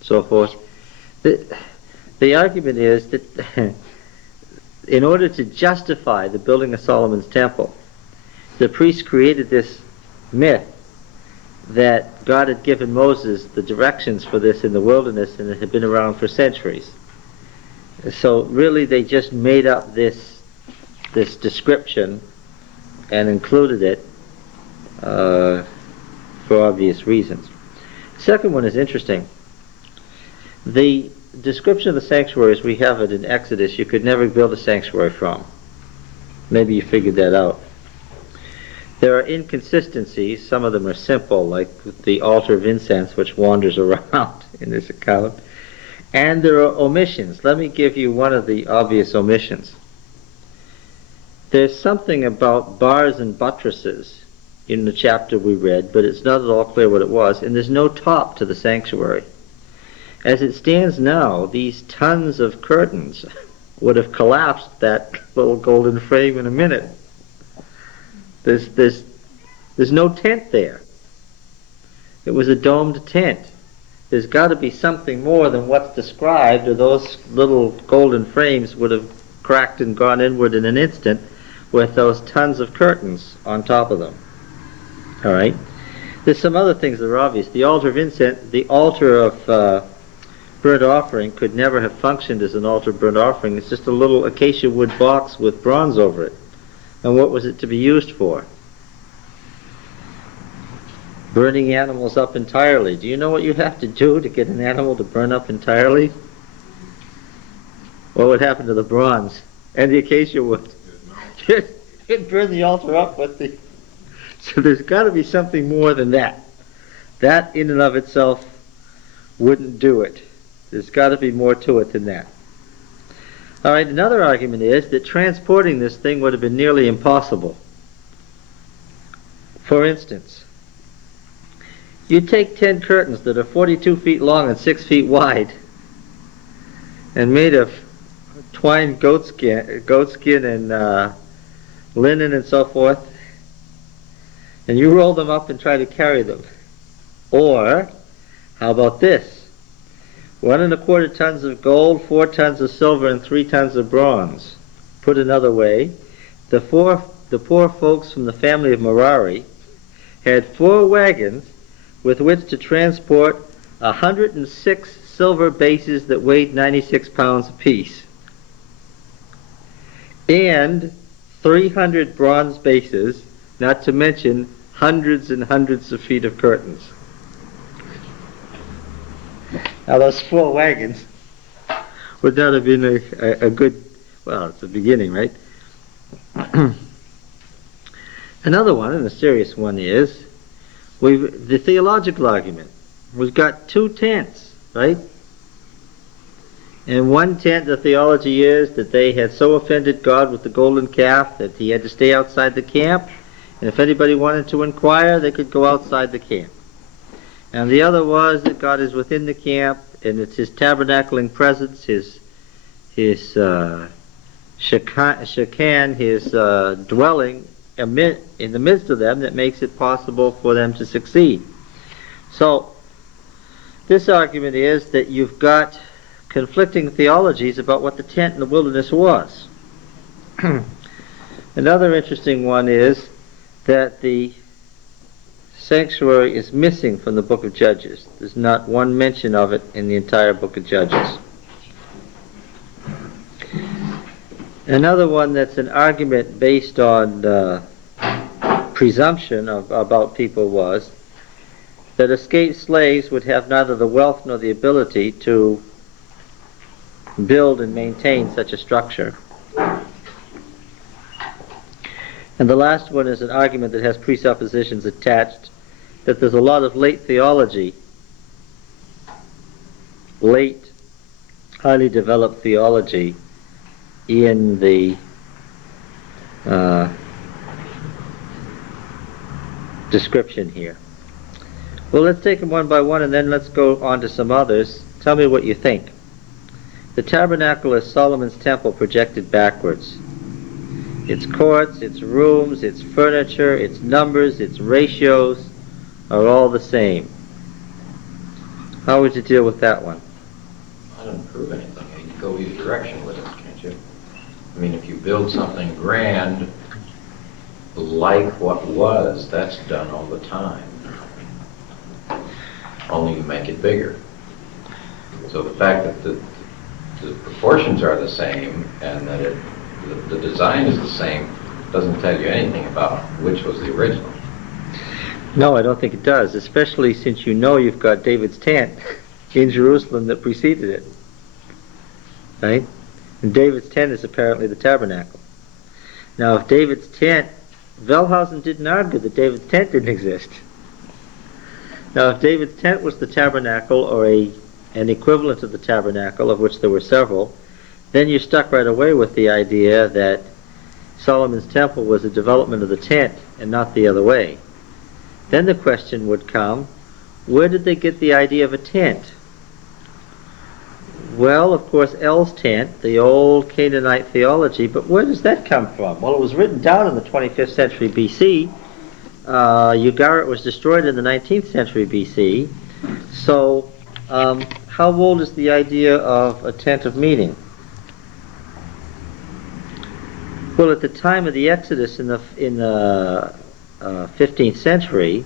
so forth. The argument is that in order to justify the building of Solomon's temple, the priests created this myth that God had given Moses the directions for this in the wilderness, and it had been around for centuries. So really they just made up this description and included it for obvious reasons. The second one is interesting. The description of the sanctuaries, we have it in Exodus, you could never build a sanctuary from. Maybe you figured that out. There are inconsistencies. Some of them are simple, like the altar of incense, which wanders around in this account. And there are omissions. Let me give you one of the obvious omissions. There's something about bars and buttresses in the chapter we read, but it's not at all clear what it was, and there's no top to the sanctuary. As it stands now, these tons of curtains would have collapsed that little golden frame in a minute. There's no tent there. It was a domed tent. There's got to be something more than what's described, or those little golden frames would have cracked and gone inward in an instant with those tons of curtains on top of them. All right? There's some other things that are obvious. The altar of incense, the altar of burnt offering could never have functioned as an altar of burnt offering. It's just a little acacia wood box with bronze over it. And what was it to be used for? Burning animals up entirely. Do you know what you have to do to get an animal to burn up entirely? What would happen to the bronze and the acacia wood? It'd burn the altar up with the... So there's got to be something more than that. That in and of itself wouldn't do it. There's got to be more to it than that. All right, another argument is that transporting this thing would have been nearly impossible. For instance, you take 10 curtains that are 42 feet long and 6 feet wide and made of twined goatskin and linen and so forth, and you roll them up and try to carry them. Or, how about this? 1 1/4 tons of gold, 4 tons of silver, and 3 tons of bronze. Put another way, the poor folks from the family of Merari had 4 wagons with which to transport 106 silver bases that weighed 96 pounds apiece, and 300 bronze bases, not to mention hundreds and hundreds of feet of curtains. Now those 4 wagons would not have been a good, well, it's the beginning, right? Another one, and a serious one, is the theological argument. We've got 2 tents, right? In one tent, the theology is that they had so offended God with the golden calf that he had to stay outside the camp, and if anybody wanted to inquire, they could go outside the camp. And the other was that God is within the camp, and it's his tabernacling presence, his Shekinah, his dwelling in the midst of them that makes it possible for them to succeed. So, this argument is that you've got conflicting theologies about what the tent in the wilderness was. Another interesting one is that the sanctuary is missing from the book of Judges. There's not one mention of it in the entire book of Judges. Another one that's an argument based on presumption about people was that escaped slaves would have neither the wealth nor the ability to build and maintain such a structure. And the last one is an argument that has presuppositions attached, that there's a lot of late theology, late, highly developed theology in the description here. Well, let's take them one by one and then let's go on to some others. Tell me what you think. The tabernacle is Solomon's temple projected backwards. Its courts, its rooms, its furniture, its numbers, its ratios are all the same. How would you deal with that one? I don't prove anything. You can go either direction with it, can't you? I mean, if you build something grand, like what was, that's done all the time. Only you make it bigger. So the fact that the proportions are the same and that the design is the same doesn't tell you anything about which was the original. No, I don't think it does, especially since you know you've got David's tent in Jerusalem that preceded it. Right? And David's tent is apparently the tabernacle. Now, if David's tent, Wellhausen didn't argue that David's tent didn't exist. Now, if David's tent was the tabernacle, or an equivalent of the tabernacle, of which there were several, then you're stuck right away with the idea that Solomon's temple was a development of the tent and not the other way. Then the question would come, where did they get the idea of a tent? Well, of course, El's tent, the old Canaanite theology, but where does that come from? Well, it was written down in the 25th century BC. Ugarit was destroyed in the 19th century BC. So, how old is the idea of a tent of meeting? Well, at the time of the Exodus in the 15th century,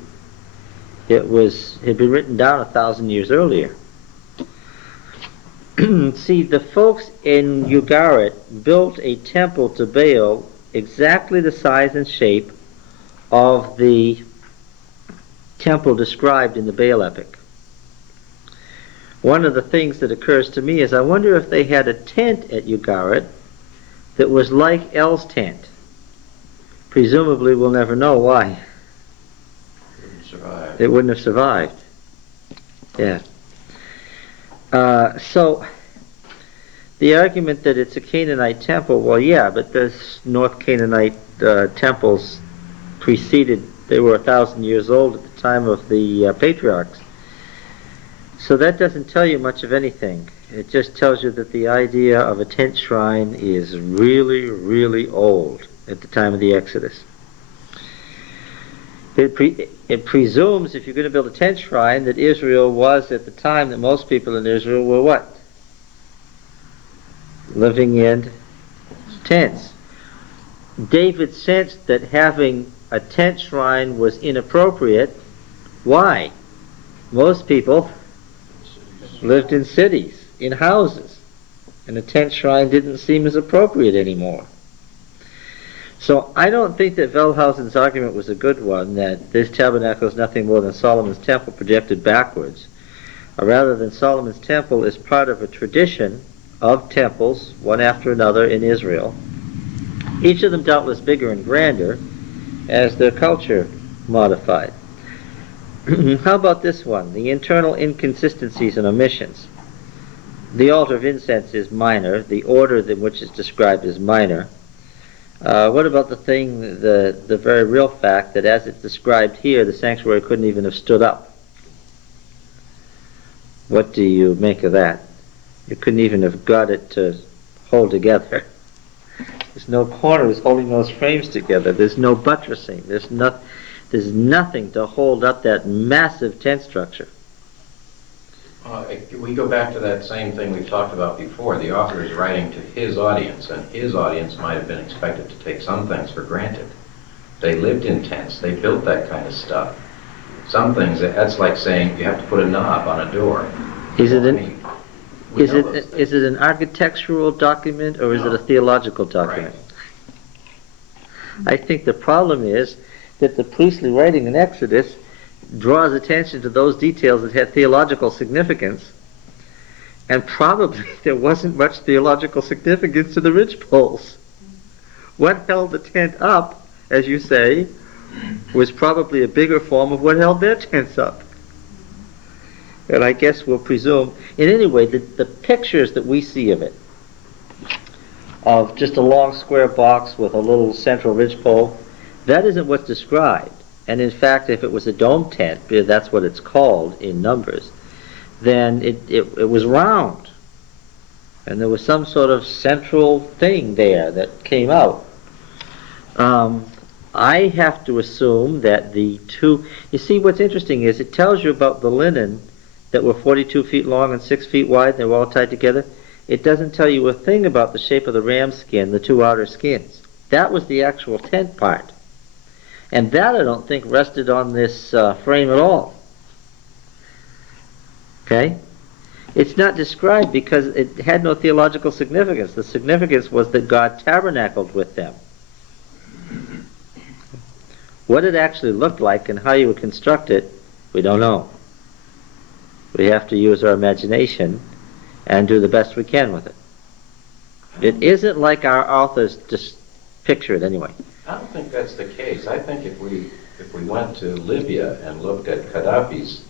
it had been written down 1,000 years earlier. See, the folks in Ugarit built a temple to Baal exactly the size and shape of the temple described in the Baal epic. One of the things that occurs to me is I wonder if they had a tent at Ugarit that was like El's tent. Presumably we'll never know why. It wouldn't have survived. Yeah. So, the argument that it's a Canaanite temple, well, yeah, but those North Canaanite temples preceded, they were 1,000 years old at the time of the patriarchs. So that doesn't tell you much of anything. It just tells you that the idea of a tent shrine is really, really old at the time of the Exodus. It presumes, if you're going to build a tent shrine, that Israel was at the time that most people in Israel were what? Living in tents. David sensed that having a tent shrine was inappropriate. Why? Most people lived in cities, in houses, and a tent shrine didn't seem as appropriate anymore. So I don't think that Wellhausen's argument was a good one, that this tabernacle is nothing more than Solomon's temple projected backwards. Or rather than Solomon's temple is part of a tradition of temples, one after another, in Israel. Each of them doubtless bigger and grander as their culture modified. How about this one? The internal inconsistencies and omissions. The altar of incense is minor. The order in which it's described is minor. What about the very real fact that as it's described here, the sanctuary couldn't even have stood up? What do you make of that? You couldn't even have got it to hold together. There's no corners holding those frames together. There's no buttressing. There's nothing to hold up that massive tent structure. We go back to that same thing we've talked about before. The author is writing to his audience, and his audience might have been expected to take some things for granted. They lived in tents. They built that kind of stuff. Some things, that's like saying you have to put a knob on a door. Is it an architectural document, or is it a theological document? Right. I think the problem is that the priestly writing in Exodus draws attention to those details that had theological significance, and probably there wasn't much theological significance to the ridgepoles. What held the tent up, as you say, was probably a bigger form of what held their tents up. And I guess we'll presume, in any way, the pictures that we see of it, of just a long square box with a little central ridgepole, that isn't what's described. And in fact, if it was a dome tent, that's what it's called in Numbers, then it was round. And there was some sort of central thing there that came out. I have to assume that the two... You see, what's interesting is it tells you about the linen that were 42 feet long and 6 feet wide. They were all tied together. It doesn't tell you a thing about the shape of the ram skin, the two outer skins. That was the actual tent part. And that I don't think rested on this frame at all. Okay? It's not described because it had no theological significance. The significance was that God tabernacled with them. What it actually looked like and how you would construct it, we don't know. We have to use our imagination and do the best we can with it. It isn't like our authors just picture it anyway. I don't think that's the case. I think if we went to Libya and looked at Gaddafi's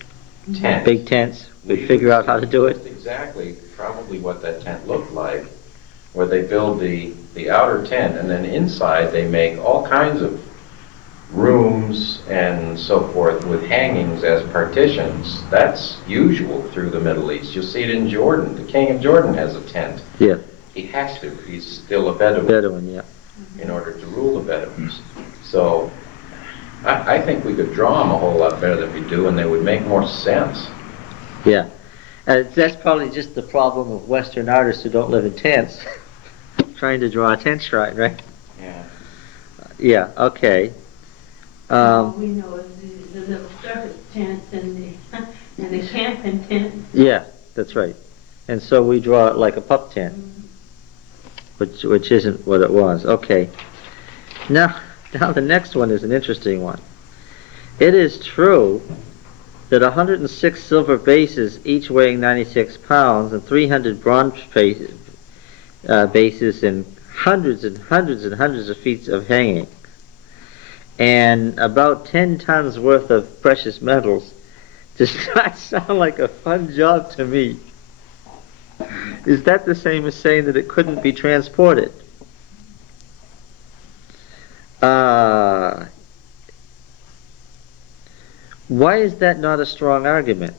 tent, Big tents, we'd figure out how to do it. That's exactly probably what that tent looked like, where they build the outer tent and then inside they make all kinds of rooms and so forth with hangings as partitions. That's usual through the Middle East. You'll see it in Jordan. The king of Jordan has a tent. Yeah. He has to. He's still a Bedouin. Bedouin, yeah. In order to rule the Bedouins. So I think we could draw them a whole lot better than we do, and they would make more sense. Yeah. That's probably just the problem of Western artists who don't live in tents, trying to draw a tent shrine, right? Yeah. Yeah, okay. We know the little circus tents and the camping tents. Yeah, that's right. And so we draw it like a pup tent, which isn't what it was. Okay. Now the next one is an interesting one. It is true that 106 silver bases, each weighing 96 pounds, and 300 bronze bases, and hundreds and hundreds and hundreds of feet of hanging, and about 10 tons worth of precious metals does not sound like a fun job to me. Is that the same as saying that it couldn't be transported? Why is that not a strong argument?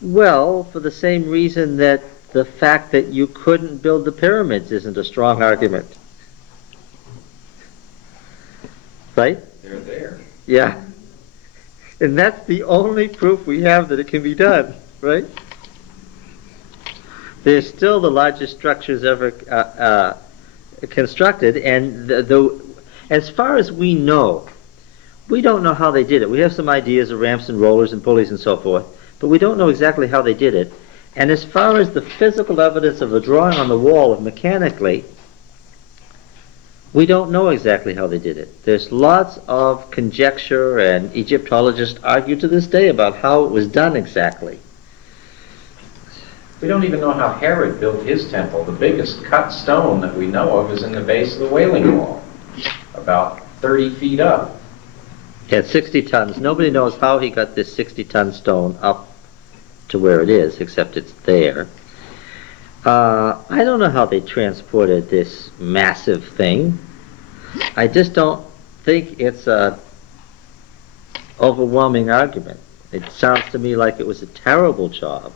Well, for the same reason that the fact that you couldn't build the pyramids isn't a strong argument. Right? They're there. Yeah. And that's the only proof we have that it can be done, right? They're still the largest structures ever constructed, and as far as we know, we don't know how they did it. We have some ideas of ramps and rollers and pulleys and so forth, but we don't know exactly how they did it. And as far as the physical evidence of the drawing on the wall of mechanically, we don't know exactly how they did it. There's lots of conjecture, and Egyptologists argue to this day about how it was done exactly. We don't even know how Herod built his temple. The biggest cut stone that we know of is in the base of the Wailing Wall, about 30 feet up. At 60 tons. Nobody knows how he got this 60-ton stone up to where it is, except it's there. I don't know how they transported this massive thing. I just don't think it's a overwhelming argument. It sounds to me like it was a terrible job.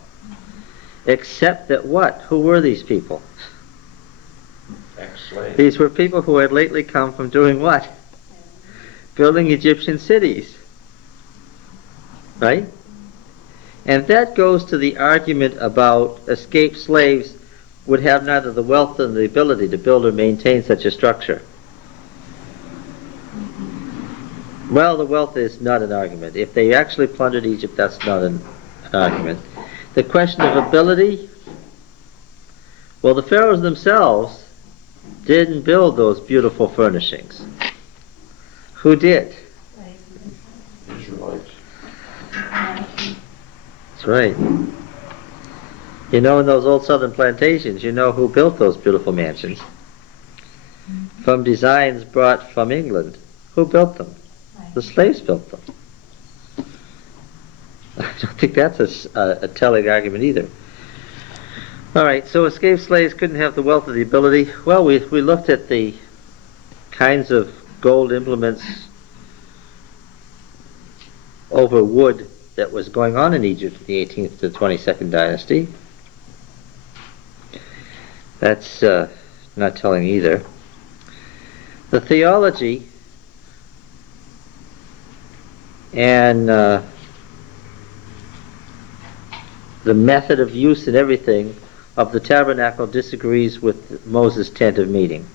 Except that what? Who were these people? Ex-slaves. These were people who had lately come from doing what? Building Egyptian cities. Right? And that goes to the argument about escaped slaves would have neither the wealth nor the ability to build or maintain such a structure. Well, the wealth is not an argument. If they actually plundered Egypt, that's not an argument. The question of ability, well, the pharaohs themselves didn't build those beautiful furnishings. Who did? Israelites. That's right. You know, in those old southern plantations, you know who built those beautiful mansions? From designs brought from England. Who built them? The slaves built them. I don't think that's a telling argument either. All right, so escaped slaves couldn't have the wealth or the ability. Well, we looked at the kinds of gold implements over wood that was going on in Egypt in the 18th to 22nd dynasty. That's not telling either. The theology the method of use and everything of the tabernacle disagrees with Moses' tent of meeting.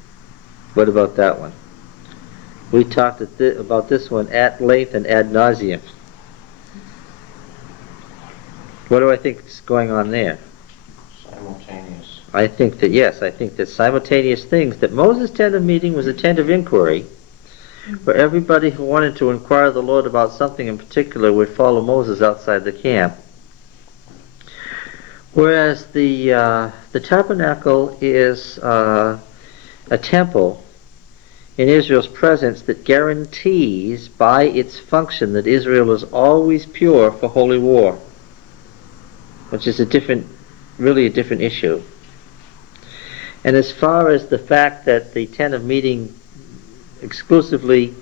What about that one? We talked about this one at length and ad nauseum. What do I think is going on there? Simultaneous. I think that simultaneous things, that Moses' tent of meeting was a tent of inquiry, where everybody who wanted to inquire of the Lord about something in particular would follow Moses outside the camp. Whereas the tabernacle is a temple in Israel's presence that guarantees by its function that Israel is always pure for holy war, which is really a different issue. And as far as the fact that the tent of meeting exclusively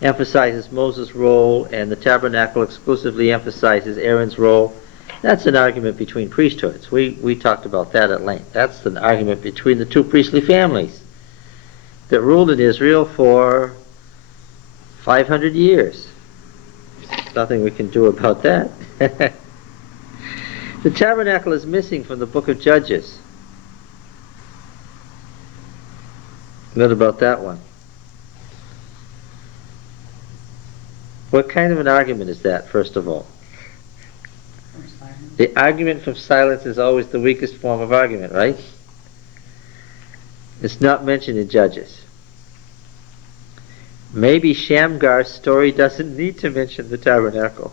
emphasizes Moses' role and the tabernacle exclusively emphasizes Aaron's role, that's an argument between priesthoods. We talked about that at length. That's an argument between the two priestly families that ruled in Israel for 500 years. There's nothing we can do about that. The tabernacle is missing from the book of Judges. What about that one? What kind of an argument is that, first of all? The argument from silence is always the weakest form of argument, right? It's not mentioned in Judges. Maybe Shamgar's story doesn't need to mention the tabernacle.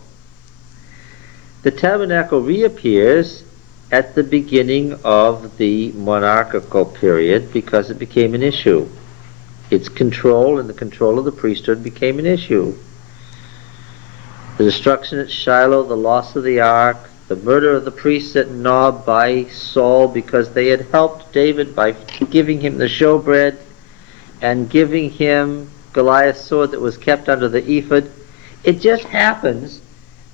The tabernacle reappears at the beginning of the monarchical period because it became an issue. Its control and the control of the priesthood became an issue. The destruction at Shiloh, the loss of the ark, the murder of the priests at Nob by Saul because they had helped David by giving him the showbread and giving him Goliath's sword that was kept under the ephod. It just happens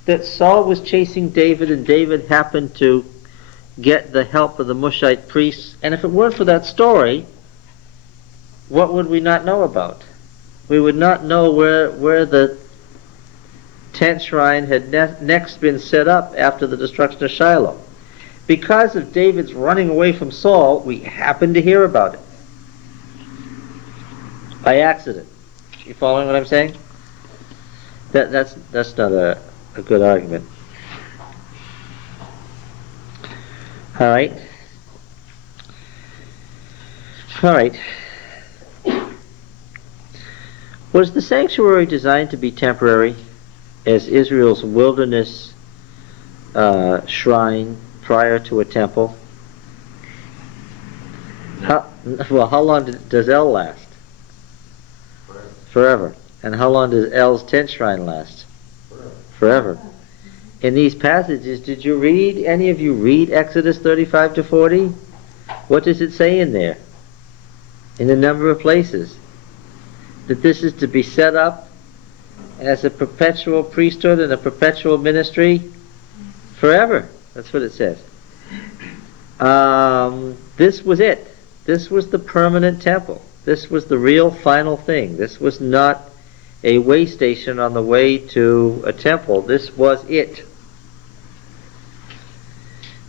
that Saul was chasing David and David happened to get the help of the Mushite priests. And if it weren't for that story, what would we not know about? We would not know where the tent shrine had next been set up after the destruction of Shiloh. Because of David's running away from Saul, we happened to hear about it. By accident. You following what I'm saying? That's not a good argument. All right. Was the sanctuary designed to be temporary as Israel's wilderness shrine prior to a temple? No. How long does El last? Forever. And how long does El's tent shrine last? Forever. In these passages, did any of you read Exodus 35 to 40? What does it say in there? In a number of places. That this is to be set up as a perpetual priesthood and a perpetual ministry forever. That's what it says. This was it. This was the permanent temple. This was the real final thing. This was not a way station on the way to a temple. This was it.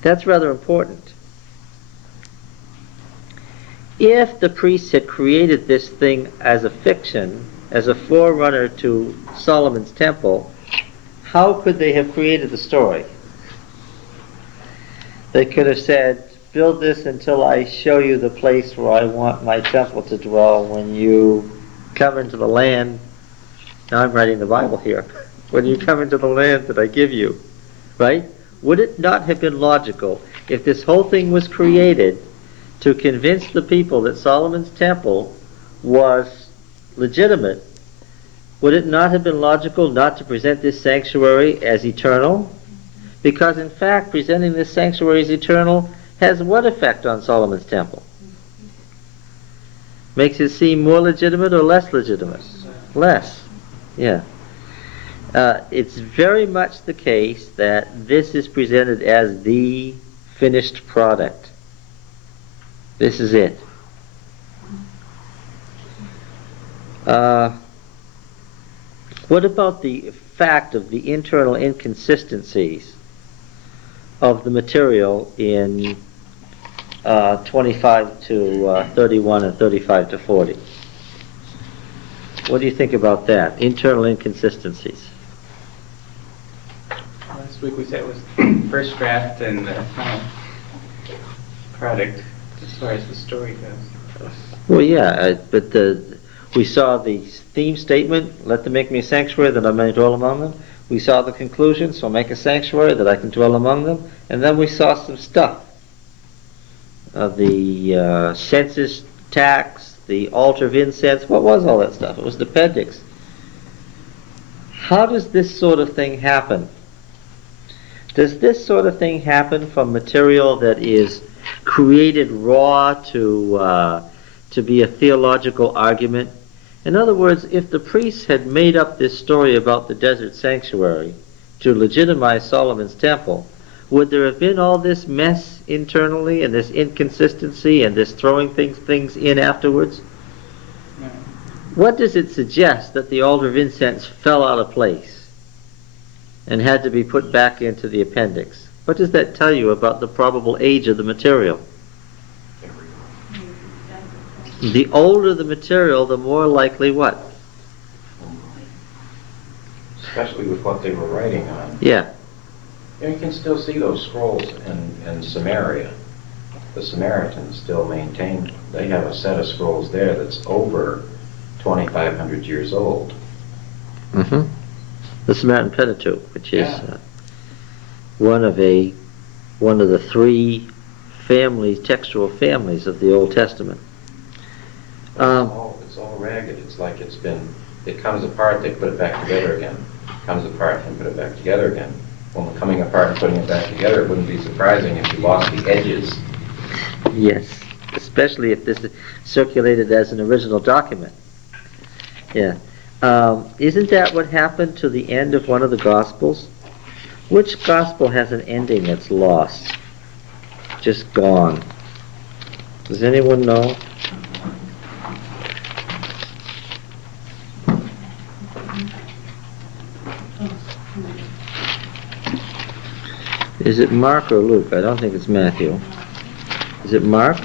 That's rather important. If the priests had created this thing as a fiction, as a forerunner to Solomon's temple, how could they have created the story? They could have said, build this until I show you the place where I want my temple to dwell when you come into the land. Now I'm writing the Bible here. When you come into the land that I give you, right? Would it not have been logical if this whole thing was created to convince the people that Solomon's temple was legitimate? Would it not have been logical not to present this sanctuary as eternal? Because in fact, presenting this sanctuary as eternal has what effect on Solomon's temple? Makes it seem more legitimate or less legitimate? Less. Yeah. It's very much the case that this is presented as the finished product. This is it. What about the fact of the internal inconsistencies of the material in 25 to 31 and 35 to 40. What do you think about that? Internal inconsistencies. Last week we said it was first draft and the final product as far as the story goes. Well, yeah, but we saw the theme statement, let them make me a sanctuary that I may dwell among them. We saw the conclusion, so make a sanctuary that I can dwell among them. And then we saw some stuff. The census tax, the altar of incense. What was all that stuff? It was the appendix. How does this sort of thing happen? Does this sort of thing happen from material that is created raw to be a theological argument? In other words, if the priests had made up this story about the desert sanctuary to legitimize Solomon's temple, would there have been all this mess internally and this inconsistency and this throwing things in afterwards? No. What does it suggest that the altar of incense fell out of place and had to be put back into the appendix? What does that tell you about the probable age of the material? The older the material, the more likely what? Especially with what they were writing on. Yeah. You can still see those scrolls in Samaria. The Samaritans still maintain, they have a set of scrolls there that's over 2,500 years old. Mm-hmm. The Samaritan Pentateuch, which is Yeah. one of the three families, textual families of the Old Testament. It's all ragged. It's like it comes apart, they put it back together again. It comes apart and put it back together again. Well, coming apart and putting it back together, it wouldn't be surprising if you lost the edges. Yes, especially if this is circulated as an original document. Yeah. Isn't that what happened to the end of one of the Gospels? Which Gospel has an ending that's lost? Just gone. Does anyone know? Is it Mark or Luke? I don't think it's Matthew. Is it Mark?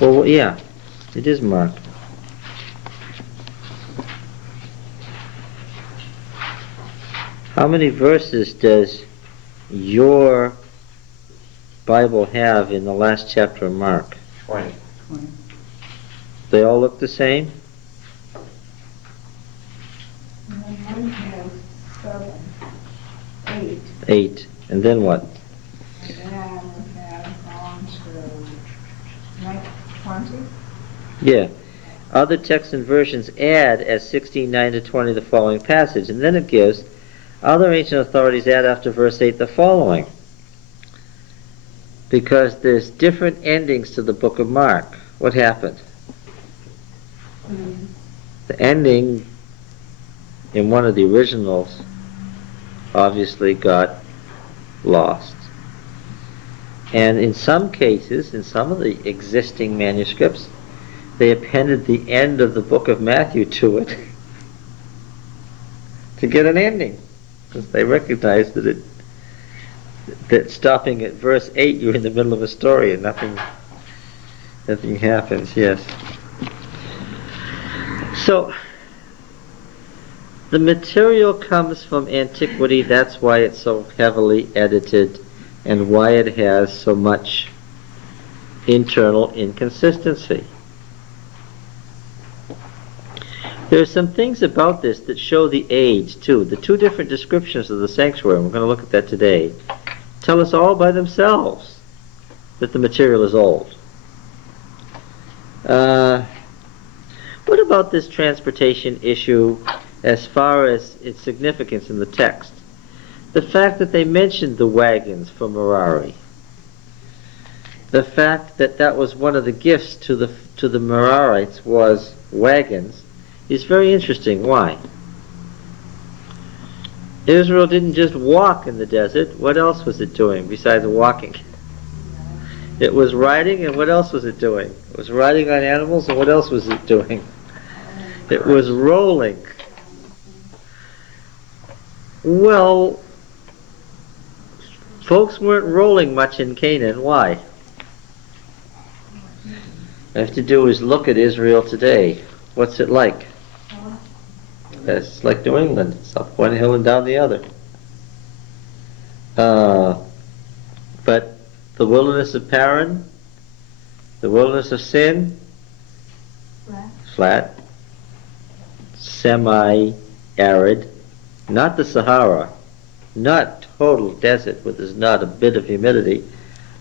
Well, yeah, it is Mark. How many verses does your Bible have in the last chapter of Mark? 20. They all look the same? One has 7, 8, 8. And then what? and then we have on to 20. Yeah. Other texts and versions add as 16:9 to 20 the following passage, and then it gives other ancient authorities add after verse 8 the following. Because there's different endings to the book of Mark. What happened? The ending in one of the originals obviously got lost. And in some cases, in some of the existing manuscripts, they appended the end of the book of Matthew to it to get an ending, because they recognized that stopping at verse 8, you're in the middle of a story and nothing happens. Yes. So the material comes from antiquity. That's why it's so heavily edited and why it has so much internal inconsistency. There are some things about this that show the age, too. The two different descriptions of the sanctuary, and we're going to look at that today, tell us all by themselves that the material is old. What about this transportation issue as far as its significance in the text? The fact that they mentioned the wagons for Merari. The fact that that was one of the gifts to the Merarites was wagons is very interesting. Why? Israel didn't just walk in the desert. What else was it doing besides walking? It was riding, and what else was it doing? It was riding on animals, and what else was it doing? It was rolling. Well, folks weren't rolling much in Canaan. Why? All you have to do is look at Israel today. What's it like? It's like New England. It's up one hill and down the other. But the wilderness of Paran, the wilderness of Sin, flat, semi-arid, not the Sahara, not total desert where there's not a bit of humidity,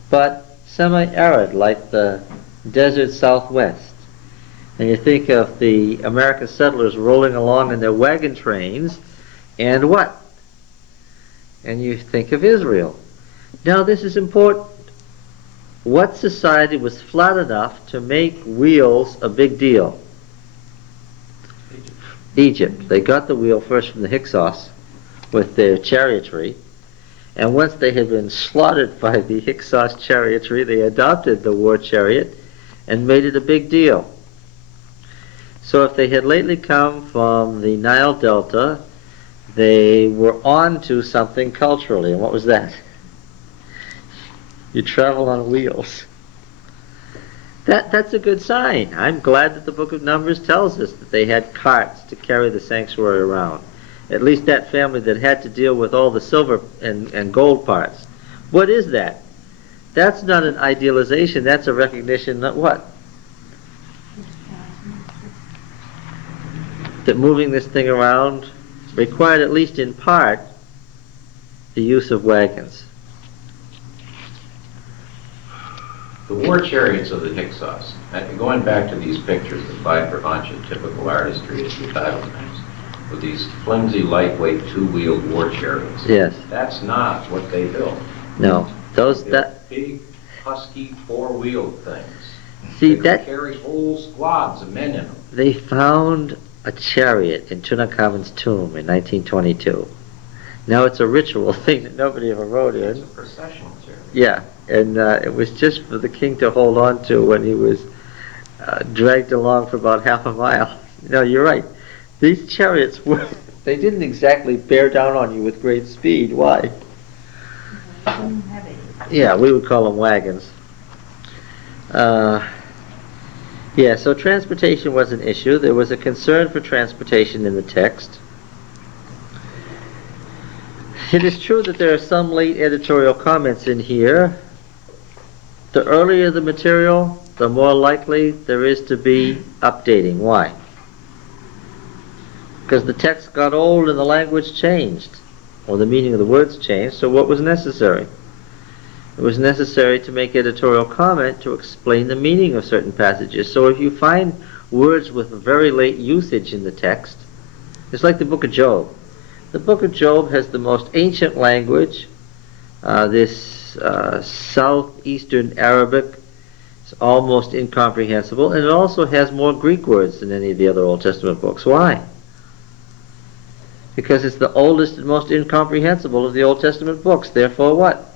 but semi-arid like the desert southwest. And you think of the American settlers rolling along in their wagon trains, and what? And you think of Israel. Now this is important. What society was flat enough to make wheels a big deal? Egypt. They got the wheel first from the Hyksos with their chariotry, and once they had been slaughtered by the Hyksos chariotry, they adopted the war chariot and made it a big deal. So if they had lately come from the Nile Delta, they were on to something culturally. And what was that? You travel on wheels. That's a good sign. I'm glad that the book of Numbers tells us that they had carts to carry the sanctuary around. At least that family that had to deal with all the silver and gold parts. What is that? That's not an idealization. That's a recognition that what? That moving this thing around required, at least in part, the use of wagons. The war chariots of the Hyksos, going back to these pictures, the 5 per haunch of typical artistry as the title names, with these flimsy, lightweight, two-wheeled war chariots. Yes. That's not what they built. No. Those They that built big, husky, four-wheeled things. see They that could carry whole squads of men in them. they found a chariot in Tutankhamun's tomb in 1922. Now it's a ritual thing that nobody ever rode It's in. a processional chariot. Yeah, and it was just for the king to hold on to when he was dragged along for about half a mile. No, you're right. These chariots they didn't exactly bear down on you with great speed. Why? Yeah, we would call them wagons. Yeah, so transportation was an issue. There was a concern for transportation in the text. It is true that there are some late editorial comments in here. The earlier the material, the more likely there is to be updating. Why? Because the text got old and the language changed, or the meaning of the words changed, so what was necessary? It was necessary to make editorial comment to explain the meaning of certain passages. So if you find words with very late usage in the text, it's like the book of Job. The book of Job has the most ancient language, this southeastern Arabic. It's almost incomprehensible, and it also has more Greek words than any of the other Old Testament books. Why? Because it's the oldest and most incomprehensible of the Old Testament books. Therefore what?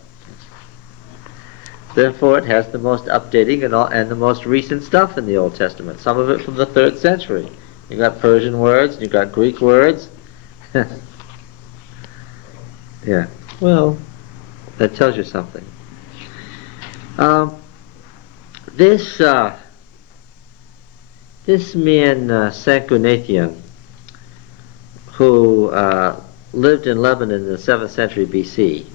Therefore it has the most updating and the most recent stuff in the Old Testament. Some of it from the 3rd century. You got Persian words, and you got Greek words. Yeah. Well, that tells you something. This man Sanchuniathon, who lived in Lebanon in the 7th century BC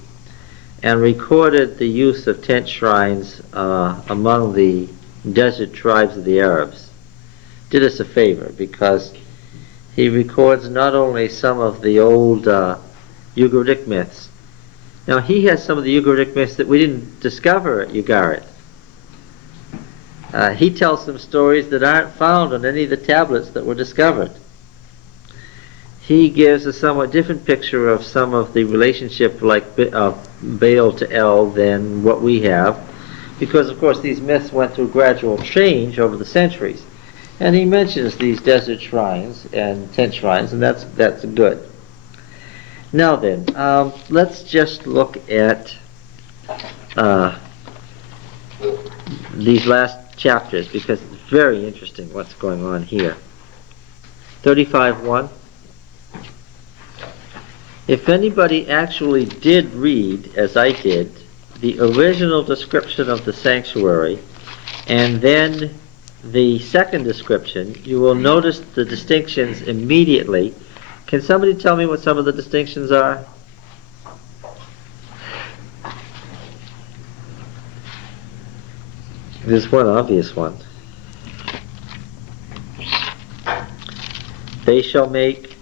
and recorded the use of tent shrines among the desert tribes of the Arabs, did us a favor because he records not only some of the old Ugaritic myths. Now he has some of the Ugaritic myths that we didn't discover at Ugarit. He tells some stories that aren't found on any of the tablets that were discovered. He gives a somewhat different picture of some of the relationship of Baal to El than what we have, because of course these myths went through gradual change over the centuries. And he mentions these desert shrines and tent shrines, and that's good. Now then, let's just look at these last chapters, because it's very interesting what's going on here. 35:1. If anybody actually did read, as I did, the original description of the sanctuary and then the second description, you will notice the distinctions immediately. Can somebody tell me what some of the distinctions are? There's one obvious one. They shall make,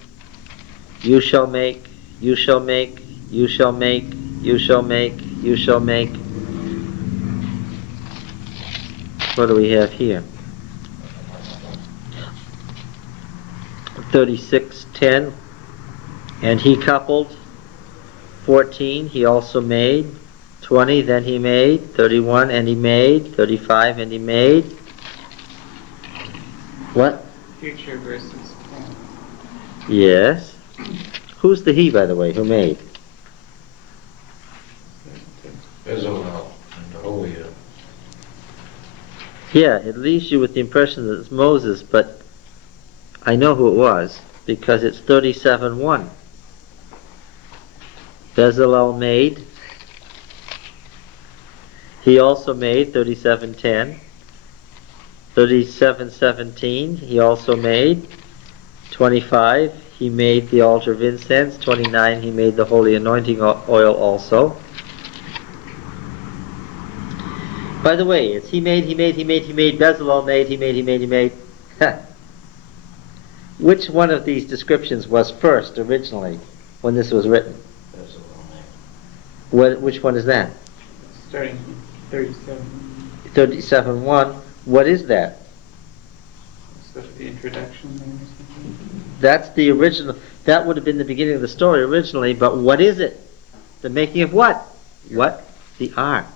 you shall make, you shall make, you shall make, you shall make, you shall make. What do we have here? 36:10, and he coupled. 14, he also made. 20, then he made. 31, and he made. 35, and he made. What? Future versus past. Yes. Who's the he, by the way, who made? Bezalel and Aholiab. Yeah, it leaves you with the impression that it's Moses, but I know who it was, because it's 37:1. Bezalel made. He also made 37:10. 37:17, he also made. 25, he made the altar of incense. 29, he made the holy anointing oil also. By the way, it's he made, Bezalel made, he made. Which one of these descriptions was first originally when this was written? Bezalel made. Which one is that? Starting from 37. 37:1. What is that? Sort of the introduction there or something. That's the original. That would have been the beginning of the story originally, but what is it? The making of what? What? The ark.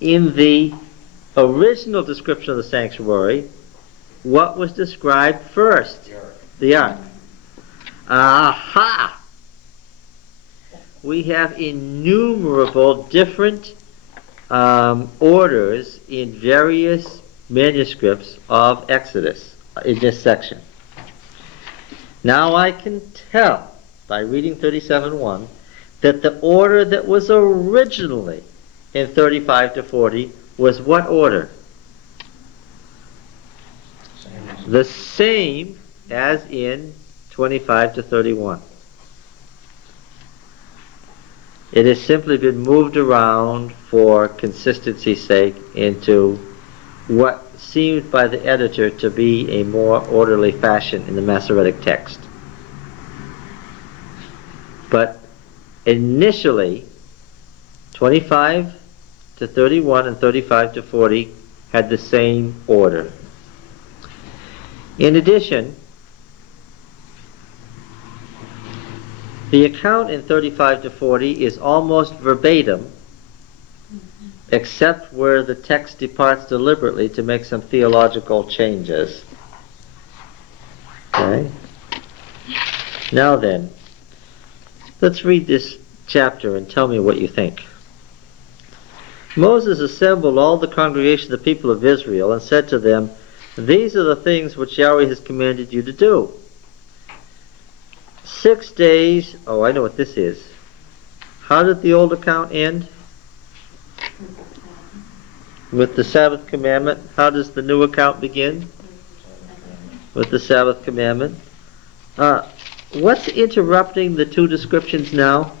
In the original description of the sanctuary, what was described first? The ark. Aha! We have innumerable different orders in various manuscripts of Exodus in this section. Now I can tell by reading 37:1 that the order that was originally in 35 to 40 was what order? The same as in 25 to 31. It has simply been moved around for consistency's sake into what seemed by the editor to be a more orderly fashion in the Masoretic text. But initially, 25 to 31 and 35 to 40 had the same order. In addition, the account in 35 to 40 is almost verbatim, except where the text departs deliberately to make some theological changes. Okay? Now then, let's read this chapter and tell me what you think. Moses assembled all the congregation of the people of Israel and said to them, "These are the things which Yahweh has commanded you to do. 6 days," oh, I know what this is. How did the old account end? With the Sabbath commandment. How does the new account begin? With the Sabbath commandment. What's interrupting the two descriptions now?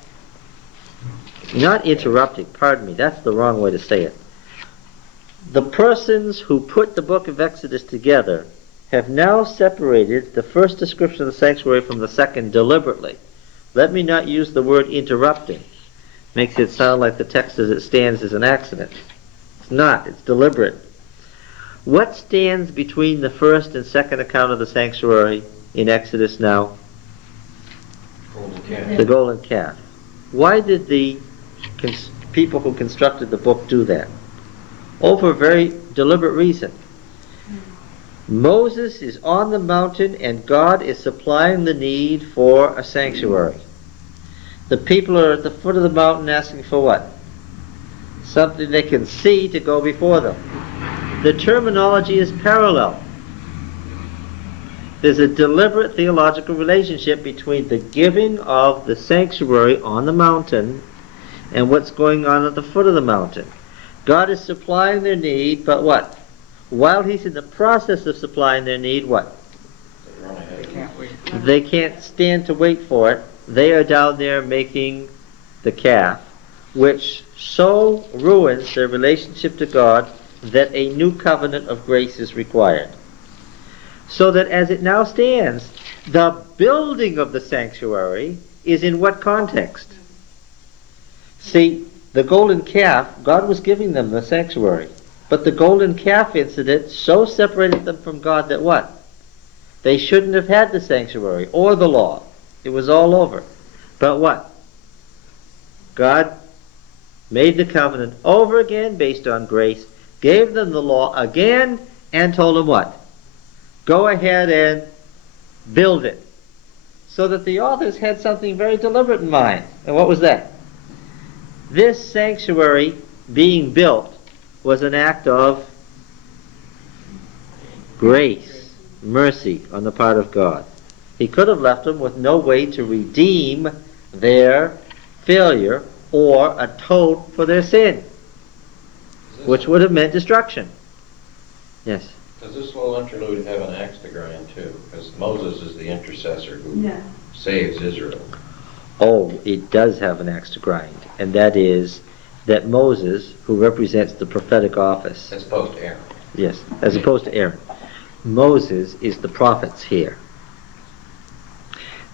Not interrupting, pardon me, that's the wrong way to say it. The persons who put the book of Exodus together have now separated the first description of the sanctuary from the second deliberately. Let me not use the word interrupting. Makes it sound like the text as it stands is an accident. It's not, it's deliberate. What stands between the first and second account of the sanctuary in Exodus now? Golden calf. The golden calf. Why did the people who constructed the book do that? Oh, for a very deliberate reason. Moses is on the mountain and God is supplying the need for a sanctuary. The people are at the foot of the mountain asking for what? Something they can see to go before them. The terminology is parallel. There's a deliberate theological relationship between the giving of the sanctuary on the mountain and what's going on at the foot of the mountain. God is supplying their need, but what? While he's in the process of supplying their need, what? They run ahead They of can't wait. They can't stand to wait for it. They are down there making the calf, which so ruins their relationship to God that a new covenant of grace is required. So that as it now stands, the building of the sanctuary is in what context? See, the golden calf, God was giving them the sanctuary. But the golden calf incident so separated them from God that what? They shouldn't have had the sanctuary or the law. It was all over. But what? God made the covenant over again based on grace, gave them the law again, and told them what? Go ahead and build it. So that the authors had something very deliberate in mind. And what was that? This sanctuary being built was an act of grace, mercy on the part of God. He could have left them with no way to redeem their failure or atone for their sin, which would have meant destruction. Yes. Does this little interlude have an axe to grind too? Because Moses is the intercessor who Yeah. saves Israel. Oh, it does have an axe to grind, and that is that Moses, who represents the prophetic office, As opposed to Aaron. yes, as opposed to Aaron, Moses is the prophet's here.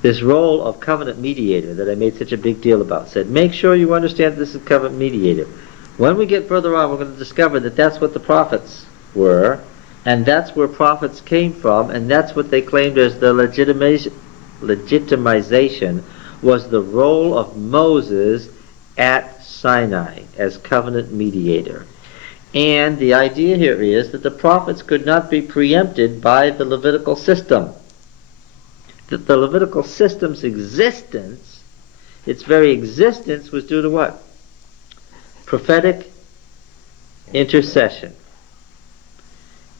This role of covenant mediator that I made such a big deal about said, make sure you understand this is covenant mediator. When we get further on, we're going to discover that that's what the prophets were, and that's where prophets came from, and that's what they claimed as the legitimization was the role of Moses at Sinai as covenant mediator. And the idea here is that the prophets could not be preempted by the Levitical system. That the Levitical system's existence, its very existence, was due to what? Prophetic intercession.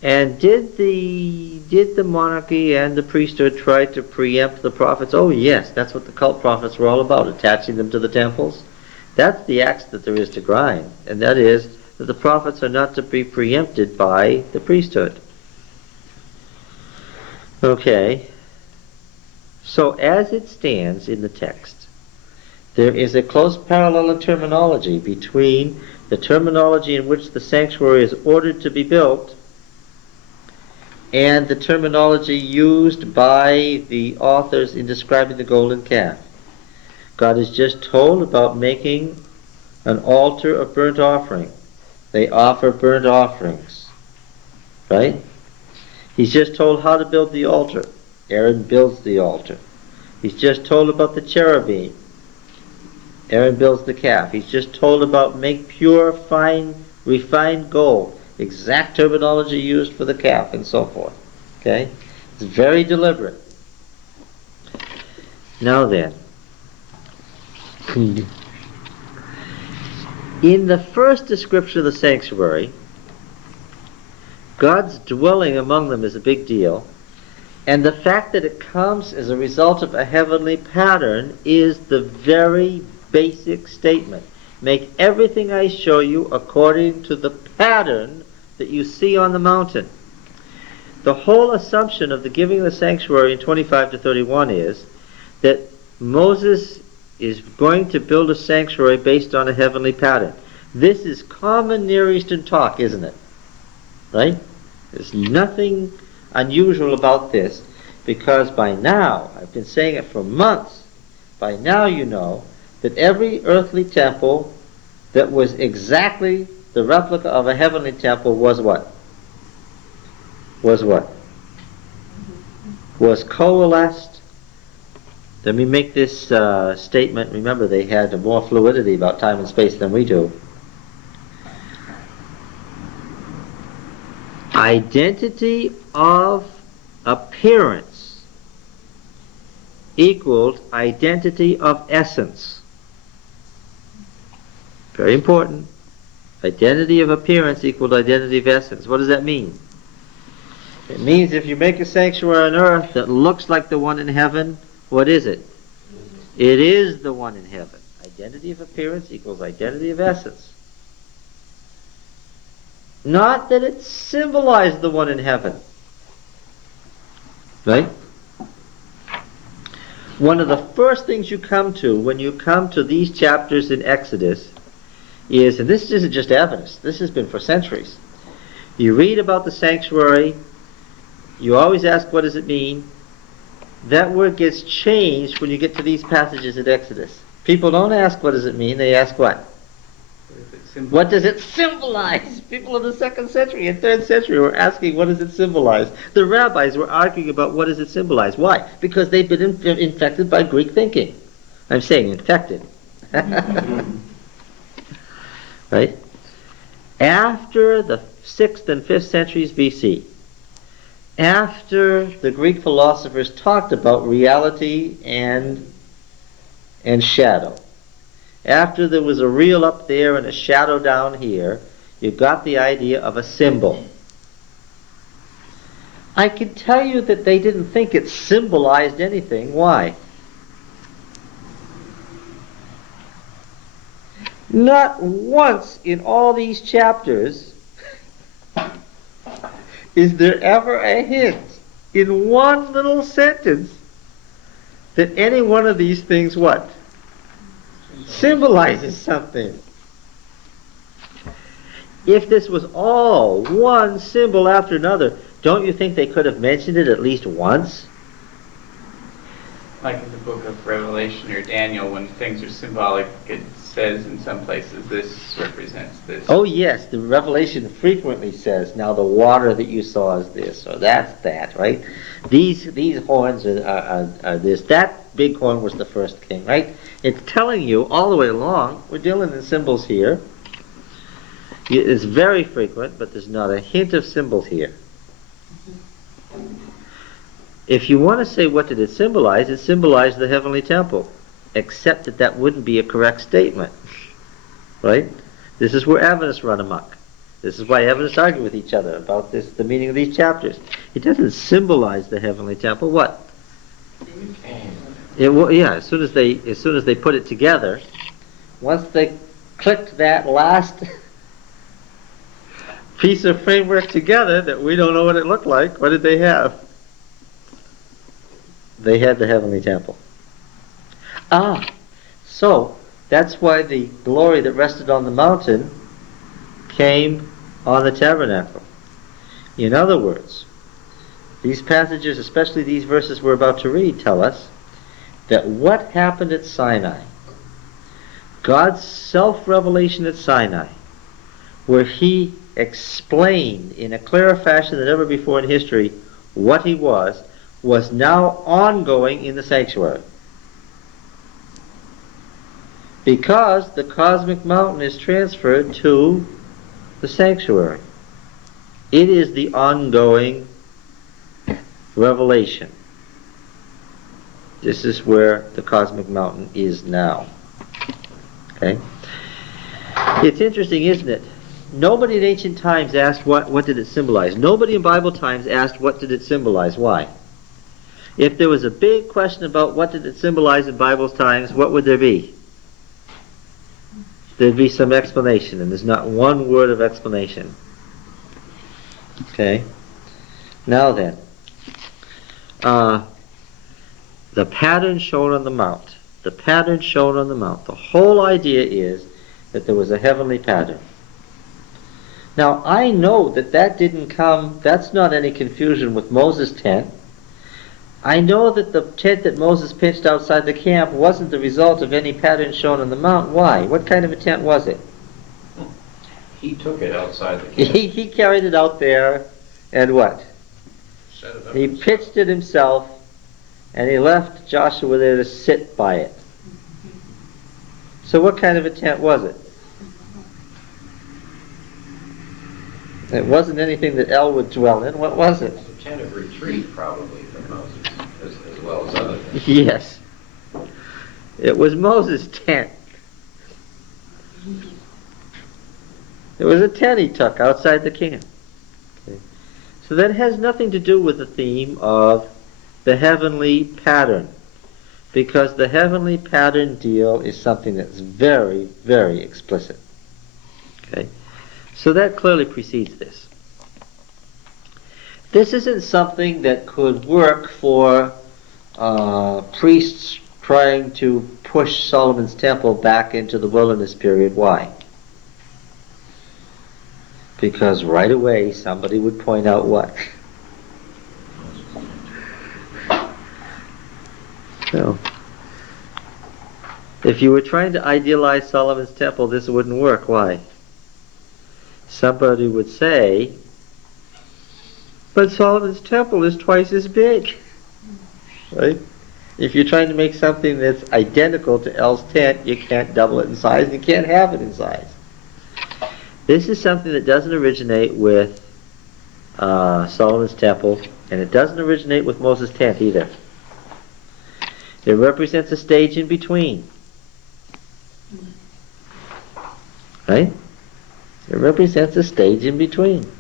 And did the monarchy and the priesthood try to preempt the prophets? Oh yes, that's what the cult prophets were all about, attaching them to the temples. That's the axe that there is to grind, and that is that the prophets are not to be preempted by the priesthood. Okay, so as it stands in the text, there is a close parallel in terminology between the terminology in which the sanctuary is ordered to be built and the terminology used by the authors in describing the golden calf. God is just told about making an altar of burnt offering. They offer burnt offerings, right? He's just told how to build the altar. Aaron builds the altar. He's just told about the cherubim. Aaron builds the calf. He's just told about make pure, fine, refined gold. Exact terminology used for the calf and so forth. Okay? It's very deliberate. Now then, in the first description of the sanctuary, God's dwelling among them is a big deal, and the fact that it comes as a result of a heavenly pattern is the very basic statement. Make everything I show you according to the pattern that you see on the mountain. The whole assumption of the giving of the sanctuary in 25 to 31 is that Moses is going to build a sanctuary based on a heavenly pattern. This is common Near Eastern talk, isn't it? Right? There's nothing unusual about this, because by now, I've been saying it for months, by now you know that every earthly temple that was exactly the replica of a heavenly temple was what? Was what? Was coalesced. Let me make this statement. Remember, they had more fluidity about time and space than we do. Identity of appearance equaled identity of essence. Very important. Identity of appearance equaled identity of essence. What does that mean? It means if you make a sanctuary on earth that looks like the one in heaven, what is it? It is the one in heaven. Identity of appearance equals identity of essence. Not that it symbolized the one in heaven. Right? One of the first things you come to when you come to these chapters in Exodus is, and this isn't just Adventist, this has been for centuries. You read about the sanctuary, you always ask, what does it mean? That word gets changed when you get to these passages in Exodus. People don't ask, what does it mean? They ask, what? What does it symbolize? People in the 2nd century and 3rd century were asking, what does it symbolize? The rabbis were arguing about what does it symbolize. Why? Because they've been infected by Greek thinking. I'm saying infected. Right? After the 6th and 5th centuries BC, after the Greek philosophers talked about reality and shadow, after there was a real up there and a shadow down here, you got the idea of a symbol. I can tell you that they didn't think it symbolized anything. Why? Not once in all these chapters is there ever a hint in one little sentence that any one of these things what? Symbolizes something. If this was all one symbol after another, don't you think they could have mentioned it at least once? Like in the book of Revelation or Daniel, when things are symbolic, it says in some places this represents this. Oh yes, the Revelation frequently says, now the water that you saw is this, or that's that, right? These horns are this. That big horn was the first king, right? It's telling you all the way along, we're dealing in symbols here. It's very frequent, but there's not a hint of symbols here. If you want to say what did it symbolize, it symbolized the heavenly temple. Except that that wouldn't be a correct statement. Right? This is where Adventists run amok. This is why Adventists argue with each other about this, the meaning of these chapters. It doesn't symbolize the heavenly temple. What? Yeah, as soon as they put it together, once they clicked that last piece of framework together that we don't know what it looked like, what did they have? They had the heavenly temple. So that's why the glory that rested on the mountain came on the tabernacle. In other words, these passages, especially these verses we're about to read, tell us that what happened at Sinai, God's self-revelation at Sinai, where he explained in a clearer fashion than ever before in history what he was now ongoing in the sanctuary. Because the cosmic mountain is transferred to the sanctuary. It is the ongoing revelation. This is where the cosmic mountain is now. Okay? It's interesting, isn't it? Nobody in ancient times asked what did it symbolize. Nobody in Bible times asked what did it symbolize. Why? If there was a big question about what did it symbolize in Bible's times, what would there be? There'd be some explanation, and there's not one word of explanation. Okay? Now then, the pattern shown on the mount. The pattern shown on the mount. The whole idea is that there was a heavenly pattern. Now, I know that didn't come, that's not any confusion with Moses' tent. I know that the tent that Moses pitched outside the camp wasn't the result of any pattern shown on the mount. Why? What kind of a tent was it? He took it outside the camp. He carried it out there, and what? Set it up He himself. pitched it himself, and he left Joshua there to sit by it. So what kind of a tent was it? It wasn't anything that El would dwell in. What was it? It's a tent of retreat, probably, for Moses, as well as other things. Yes. It was Moses' tent. It was a tent he took outside the camp. Okay. So that has nothing to do with the theme of the heavenly pattern, because the heavenly pattern deal is something that's very, very explicit. Okay? So that clearly precedes this. This isn't something that could work for priests trying to push Solomon's temple back into the wilderness period. Why? Because right away somebody would point out what? So, if you were trying to idealize Solomon's temple, this wouldn't work. Why? Somebody would say, but Solomon's temple is twice as big. Right? If you're trying to make something that's identical to El's tent, you can't double it in size, and you can't have it in size. This is something that doesn't originate with Solomon's temple, and it doesn't originate with Moses' tent either. It represents a stage in between. Right? It represents a stage in between.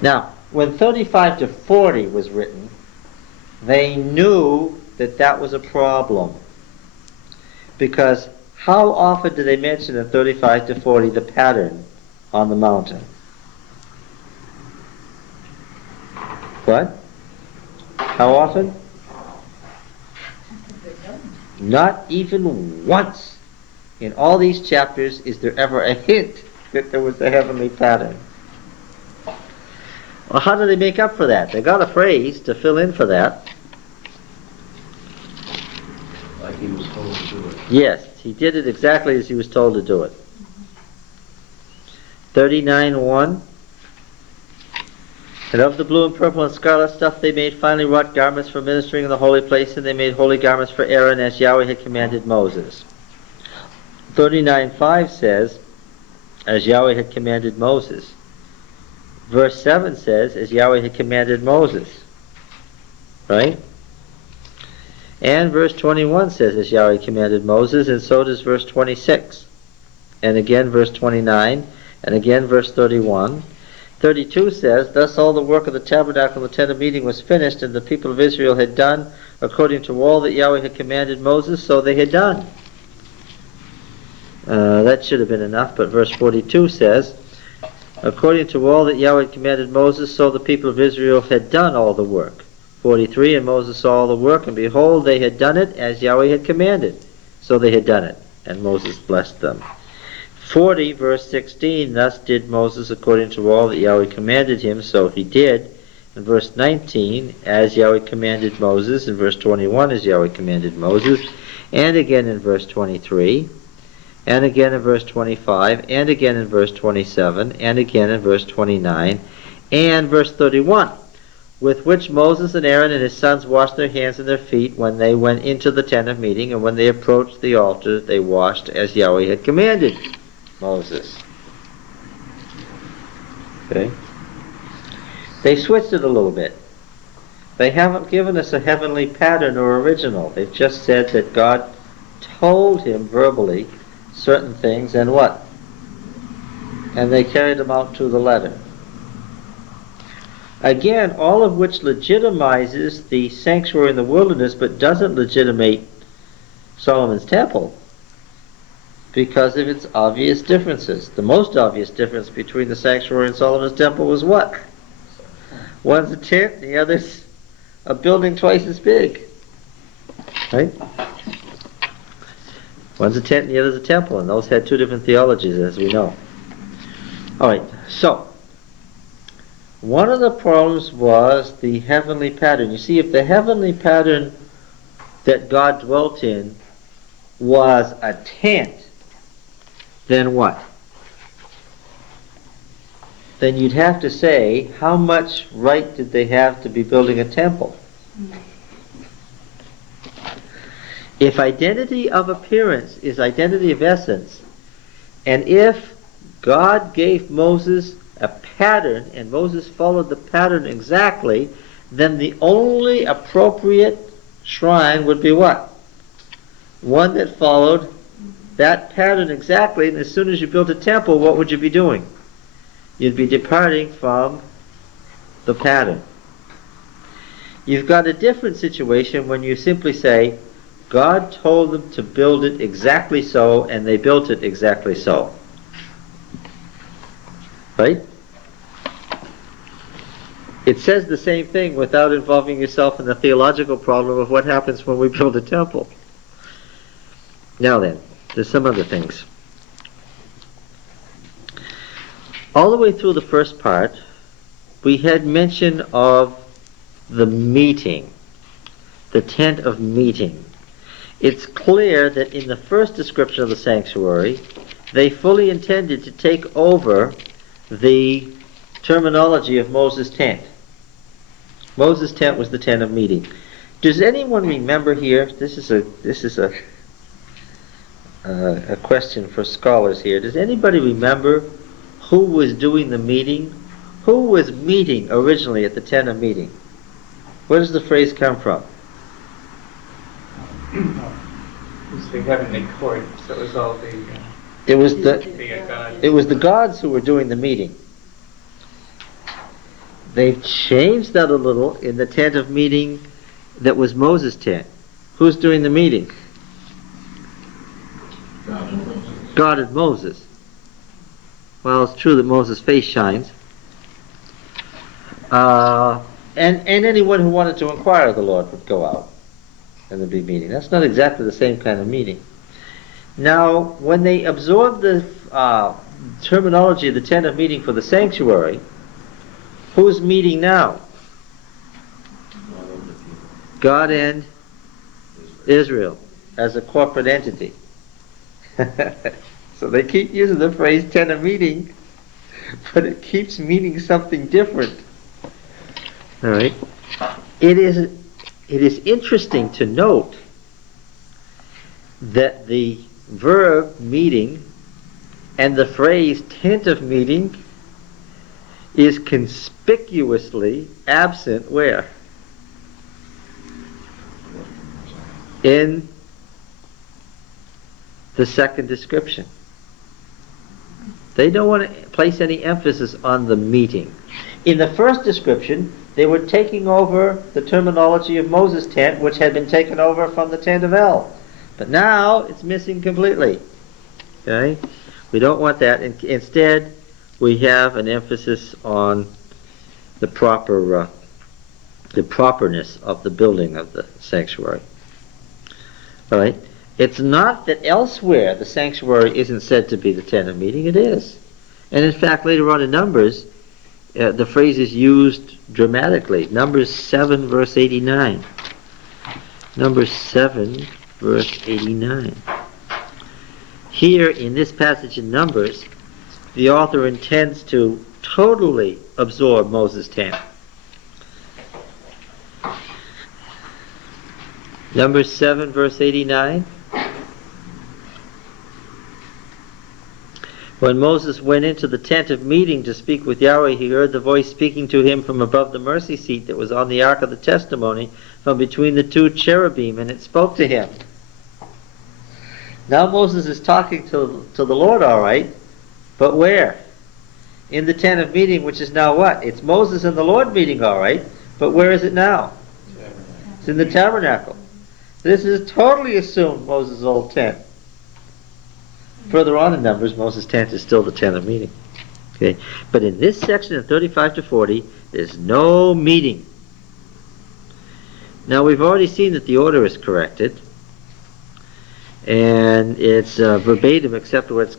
Now, when 35 to 40 was written, they knew that that was a problem. Because how often do they mention in 35 to 40 the pattern on the mountain? What? How often? Not even once in all these chapters is there ever a hint that there was a heavenly pattern. Well, how do they make up for that? They got a phrase to fill in for that. Like he was told to do it. Yes, he did it exactly as he was told to do it. 39:1. And of the blue and purple and scarlet stuff they made finely wrought garments for ministering in the holy place, and they made holy garments for Aaron as Yahweh had commanded Moses. 39:5 says, as Yahweh had commanded Moses. Verse 7 says, as Yahweh had commanded Moses. Right? And verse 21 says, as Yahweh commanded Moses, and so does verse 26. And again verse 29, and again verse 31. 32 says, thus all the work of the tabernacle and the tent of meeting was finished, and the people of Israel had done according to all that Yahweh had commanded Moses, so they had done. That should have been enough, but verse 42 says, according to all that Yahweh had commanded Moses, so the people of Israel had done all the work. 43, and Moses saw all the work, and behold, they had done it as Yahweh had commanded. So they had done it, and Moses blessed them. 40, verse 16, thus did Moses according to all that Yahweh commanded him, so he did. In verse 19, as Yahweh commanded Moses. In verse 21, as Yahweh commanded Moses. And again in verse 23. And again in verse 25. And again in verse 27. And again in verse 29. And verse 31. With which Moses and Aaron and his sons washed their hands and their feet when they went into the tent of meeting, and when they approached the altar they washed as Yahweh had commanded Moses. Okay? They switched it a little bit. They haven't given us a heavenly pattern or original. They've just said that God told him verbally certain things, and what? And they carried them out to the letter. Again, all of which legitimizes the sanctuary in the wilderness, but doesn't legitimate Solomon's temple because of its obvious differences. The most obvious difference between the sanctuary and Solomon's temple was what? One's a tent, the other's a building twice as big. Right? One's a tent and the other's a temple, and those had two different theologies, as we know. Alright, so one of the problems was the heavenly pattern. You see, if the heavenly pattern that God dwelt in was a tent, then what? Then you'd have to say, how much right did they have to be building a temple? If identity of appearance is identity of essence, and if God gave Moses a pattern, and Moses followed the pattern exactly, then the only appropriate shrine would be what? One that followed that pattern exactly, and as soon as you built a temple, what would you be doing? You'd be departing from the pattern. You've got a different situation when you simply say, God told them to build it exactly so, and they built it exactly so. Right? It says the same thing without involving yourself in the theological problem of what happens when we build a temple. Now then, there's some other things. All the way through the first part, we had mention of the meeting, the tent of meeting. It's clear that in the first description of the sanctuary, they fully intended to take over the terminology of Moses' tent. Moses' tent was the tent of meeting. Does anyone remember here? This is a question for scholars here. Does anybody remember who was doing the meeting? Who was meeting originally at the tent of meeting? Where does the phrase come from? It's the heavenly court, so it was all the It was gods. it was the gods who were doing the meeting. They've changed that a little in the tent of meeting that was Moses' tent. Who's doing the meeting? God and Moses. Well, it's true that Moses' face shines. And anyone who wanted to inquire of the Lord would go out and there'd be meeting. That's not exactly the same kind of meeting. Now, when they absorbed the terminology of the tent of meeting for the sanctuary, who's meeting now? God and Israel as a corporate entity. So they keep using the phrase tent of meeting, but it keeps meaning something different. All right. It is interesting to note that the verb meeting and the phrase tent of meeting is conspicuously absent where? In the second description. They don't want to place any emphasis on the meeting. In the first description, they were taking over the terminology of Moses' tent, which had been taken over from the tent of El. But now it's missing completely. Okay? We don't want that. Instead, we have an emphasis on the properness of the building of the sanctuary. All right? It's not that elsewhere the sanctuary isn't said to be the tent of meeting. It is. And in fact, later on in Numbers, the phrase is used dramatically. Numbers 7, verse 89. Numbers 7, verse 89. Here, in this passage in Numbers, the author intends to totally absorb Moses' tent. Numbers 7, verse 89. When Moses went into the tent of meeting to speak with Yahweh, he heard the voice speaking to him from above the mercy seat that was on the ark of the testimony, from between the two cherubim, and it spoke to him. Now Moses is talking to the Lord, all right, but where? In the tent of meeting, which is now what? It's Moses and the Lord meeting, all right, but where is it now? It's in the tabernacle. This is totally assumed Moses' old tent. Further on in Numbers, Moses' tent is still the tent of meeting. Okay, but in this section of 35 to 40, there's no meeting. Now we've already seen that the order is corrected, and it's verbatim except where it's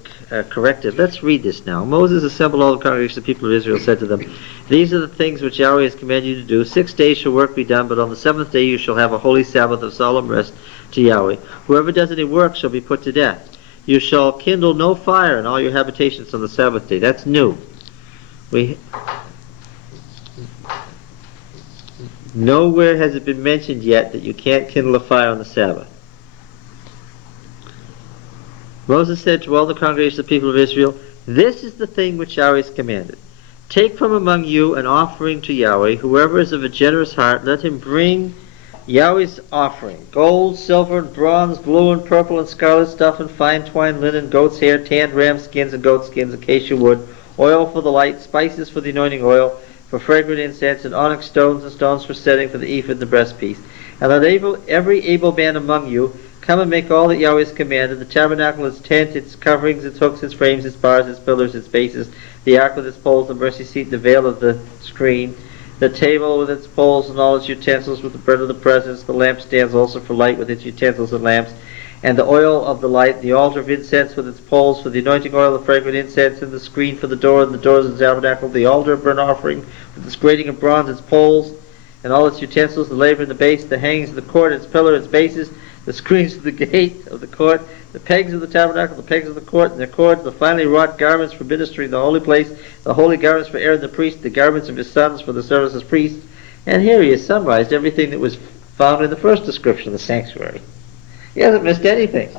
corrected. Let's read this now. Moses assembled all the congregation of the people of Israel, said to them, "These are the things which Yahweh has commanded you to do. 6 days shall work be done, but on the 7th day you shall have a holy Sabbath of solemn rest to Yahweh. Whoever does any work shall be put to death. You shall kindle no fire in all your habitations on the Sabbath day." That's new. Nowhere has it been mentioned yet that you can't kindle a fire on the Sabbath. Moses said to all the congregation of the people of Israel, "This is the thing which Yahweh has commanded. Take from among you an offering to Yahweh. Whoever is of a generous heart, let him bring Yahweh's offering: gold, silver, and bronze, blue and purple and scarlet stuff, and fine twined linen, goat's hair, tanned ram skins and goat skins, acacia wood, oil for the light, spices for the anointing oil, for fragrant incense, and onyx stones and stones for setting for the ephod and the breastpiece. And let every able man among you come and make all that Yahweh has commanded, the tabernacle, its tent, its coverings, its hooks, its frames, its bars, its pillars, its bases, the ark with its poles, the mercy seat, the veil of the screen, the table with its poles and all its utensils with the bread of the presence, the lampstands also for light with its utensils and lamps, and the oil of the light, the altar of incense with its poles for the anointing oil, the fragrant incense, and the screen for the door, and the doors of the tabernacle, the altar of burnt offering with its grating of bronze, its poles, and all its utensils, the laver and the base, the hangings of the court, its pillar, its bases, the screens of the gate of the court, the pegs of the tabernacle, the pegs of the court, and their cords, the finely wrought garments for ministering in the holy place, the holy garments for Aaron the priest, the garments of his sons for the service as priests. And here he has summarized everything that was found in the first description of the sanctuary. He hasn't missed anything.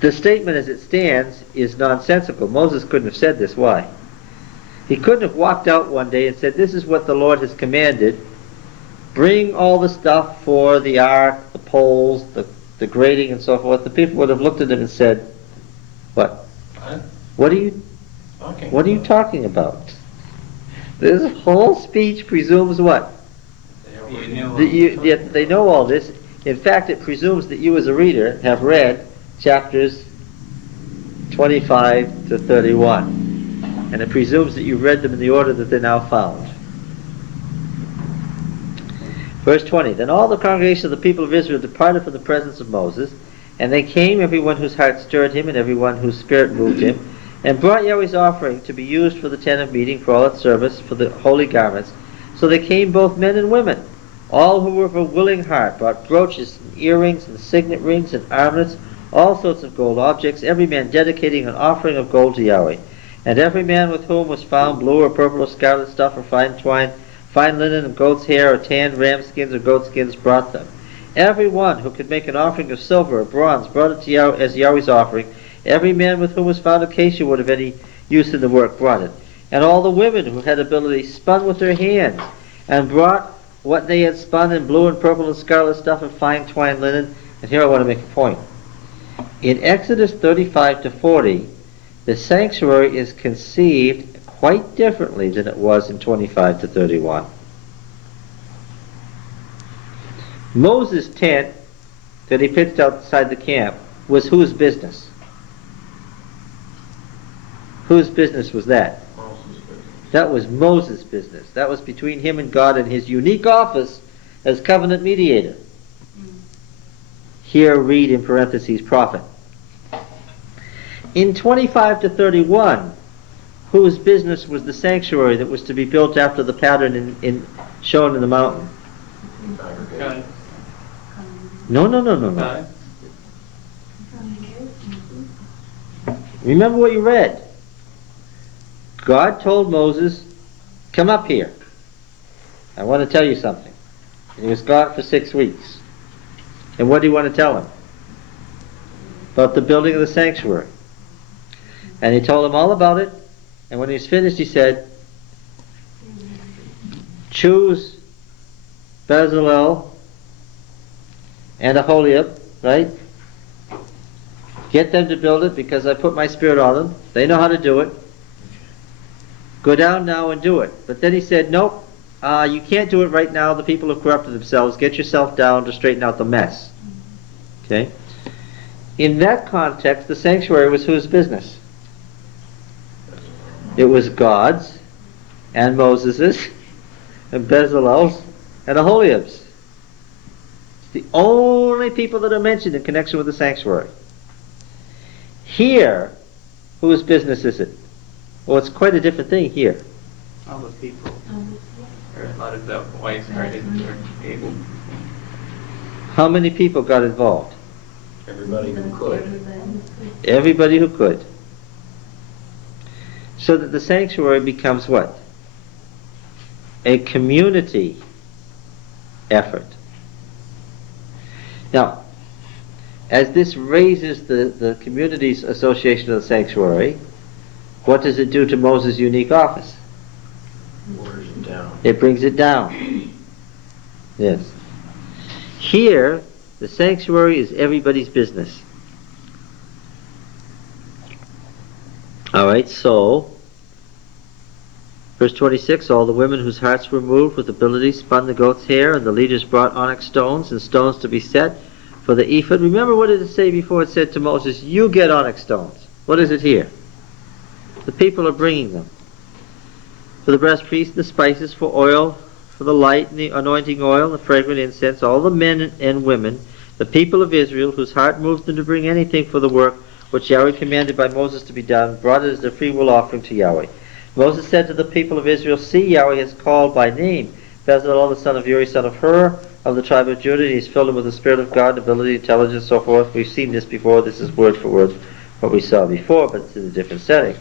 The statement as it stands is nonsensical. Moses couldn't have said this. Why? He couldn't have walked out one day and said, this is what the Lord has commanded. Bring all the stuff for the ark, the poles, the grating and so forth. The people would have looked at him and said, what? What are you talking about? This whole speech presumes what? They know all this. In fact, it presumes that you as a reader have read chapters 25 to 31. And it presumes that you've read them in the order that they're now found. Verse 20, then all the congregation of the people of Israel departed from the presence of Moses, and they came, everyone whose heart stirred him, and everyone whose spirit moved him, and brought Yahweh's offering to be used for the tent of meeting, for all its service, for the holy garments. So they came, both men and women. All who were of a willing heart brought brooches and earrings and signet rings and armlets, all sorts of gold objects, every man dedicating an offering of gold to Yahweh. And every man with whom was found blue or purple or scarlet stuff or fine twine, fine linen and goat's hair or tanned ram skins or goat skins brought them. Every one who could make an offering of silver or bronze brought it to Yahweh as Yahweh's offering. Every man with whom was found acacia wood of any use in the work brought it. And all the women who had ability spun with their hands and brought what they had spun in blue and purple and scarlet stuff and fine twined linen. And here I want to make a point. In Exodus 35 to 40, the sanctuary is conceived quite differently than it was in 25 to 31. Moses' tent that he pitched outside the camp was whose business? Whose business was that? That was Moses' business. That was between him and God in his unique office as covenant mediator. Here read in parentheses prophet. In 25 to 31, whose business was the sanctuary that was to be built after the pattern shown in the mountain? God. No. Remember what you read. God told Moses, come up here. I want to tell you something. He was gone for 6 weeks. And what do you want to tell him? About the building of the sanctuary. And he told him all about it. And when he was finished, he said, choose Bezalel and Aholiab, right? Get them to build it because I put my spirit on them. They know how to do it. Go down now and do it. But then he said, nope, you can't do it right now. The people have corrupted themselves. Get yourself down to straighten out the mess. Okay? In that context, the sanctuary was whose business? It was God's and Moses's and Bezalel's and Aholiab's. It's the only people that are mentioned in connection with the sanctuary. Here, whose business is it? Well, it's quite a different thing here. All the people. Or a lot of the wives started or able. How many people got involved? Everybody who could. Everybody who could. So that the sanctuary becomes what? A community effort. Now, as this raises the community's association of the sanctuary, what does it do to Moses' unique office? Waters it down. It brings it down. Yes. Here, the sanctuary is everybody's business. All right, so Verse 26, all the women whose hearts were moved with ability spun the goat's hair, and the leaders brought onyx stones and stones to be set for the ephod. Remember what did it say before? It said to Moses, you get onyx stones. What is it here? The people are bringing them. For the breastpiece, the spices, for oil, for the light and the anointing oil, the fragrant incense, all the men and women, the people of Israel, whose heart moved them to bring anything for the work which Yahweh commanded by Moses to be done, brought it as a freewill offering to Yahweh. Moses said to the people of Israel, see, Yahweh has called by name Bezalel the son of Uri, son of Hur, of the tribe of Judah, and he's filled him with the Spirit of God, ability, intelligence, so forth. We've seen this before. This is word for word what we saw before, but it's in a different setting.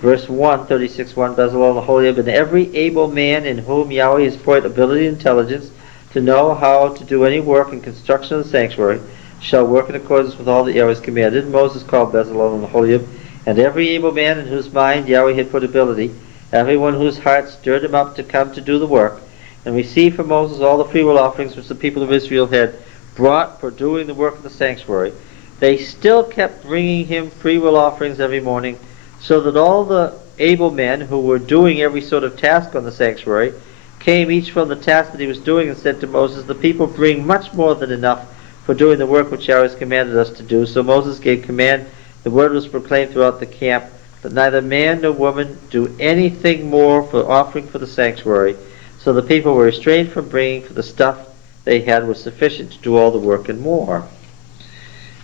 Verse 1, 36:1, Bezalel and Aholiab, and every able man in whom Yahweh has poured ability and intelligence to know how to do any work in construction of the sanctuary shall work in accordance with all that Yahweh has commanded. Moses called Bezalel and Aholiab, and every able man in whose mind Yahweh had put ability, everyone whose heart stirred him up to come to do the work, and receive from Moses all the freewill offerings which the people of Israel had brought for doing the work of the sanctuary. They still kept bringing him freewill offerings every morning, so that all the able men who were doing every sort of task on the sanctuary came each from the task that he was doing and said to Moses, the people bring much more than enough for doing the work which Yahweh has commanded us to do. So Moses gave command. The word was proclaimed throughout the camp that neither man nor woman do anything more for offering for the sanctuary. So the people were restrained from bringing, for the stuff they had was sufficient to do all the work and more.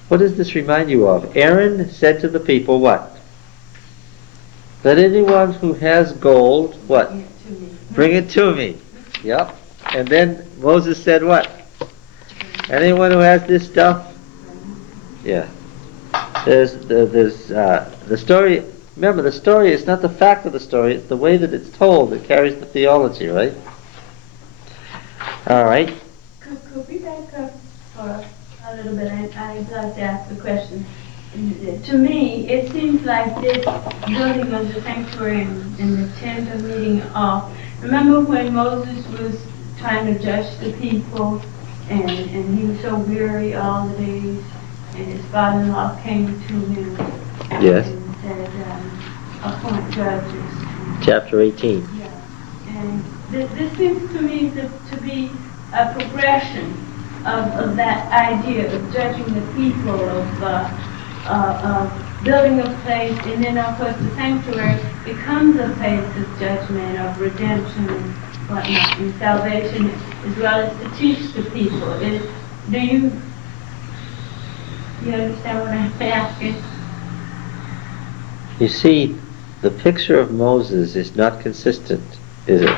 What does this remind you of? Aaron said to the people, what? Let anyone who has gold, what? Bring it to me. Yep. And then Moses said what? Anyone who has this stuff? Yeah. There's the story. Remember, the story is not the fact of the story, it's the way that it's told that carries the theology, right? All right. Could we back up for a little bit? I'd like to ask a question. To me, it seems like this building of the sanctuary and the tent of meeting off. Remember when Moses was trying to judge the people, and he was so weary all the days, and his father-in-law came to him Yes. and said, appoint judges. Chapter 18. Yeah. And this seems to me to be a progression of that idea of judging the people, of building a place, and then of course the sanctuary becomes a place of judgment, of redemption and whatnot, and salvation, as well as to teach the people. Do you understand what I'm asking? You see, the picture of Moses is not consistent, is it? Do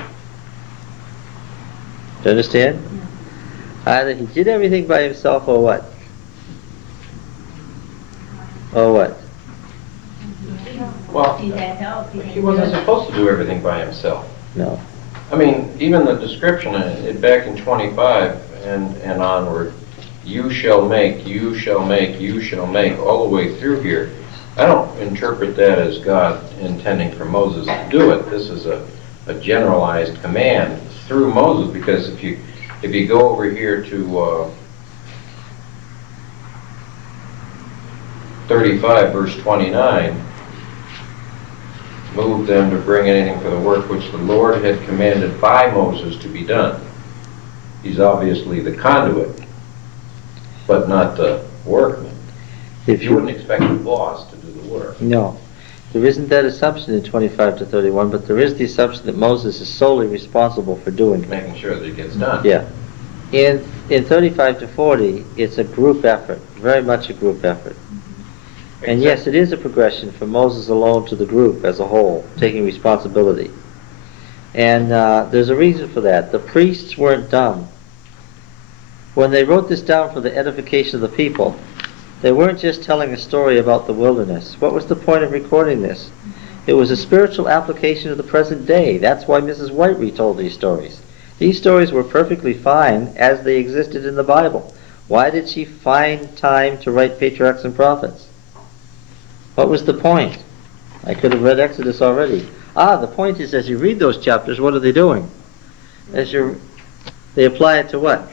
you understand? Either he did everything by himself or what? Or what? Well, He had help. he wasn't supposed to do everything by himself. No. I mean, even the description back in 25 and onward, you shall make, you shall make, you shall make, all the way through here. I don't interpret that as God intending for Moses to do it. This is a generalized command through Moses, because if you go over here to 35 verse 29, move them to bring anything for the work which the Lord had commanded by Moses to be done. He's obviously the conduit, but not the workman. If You wouldn't expect the boss to do the work. No. There isn't that assumption in 25 to 31, but there is the assumption that Moses is solely responsible for doing it. Making sure that it gets done. Yeah. In 35 to 40, it's a group effort, very much a group effort. And yes, it is a progression from Moses alone to the group as a whole, taking responsibility. And there's a reason for that. The priests weren't dumb. When they wrote this down for the edification of the people, they weren't just telling a story about the wilderness. What was the point of recording this? It was a spiritual application of the present day. That's why Mrs. White retold these stories. These stories were perfectly fine as they existed in the Bible. Why did she find time to write patriarchs and prophets? What was the point? I could have read Exodus already. The point is, as you read those chapters, what are they doing? They apply it to what?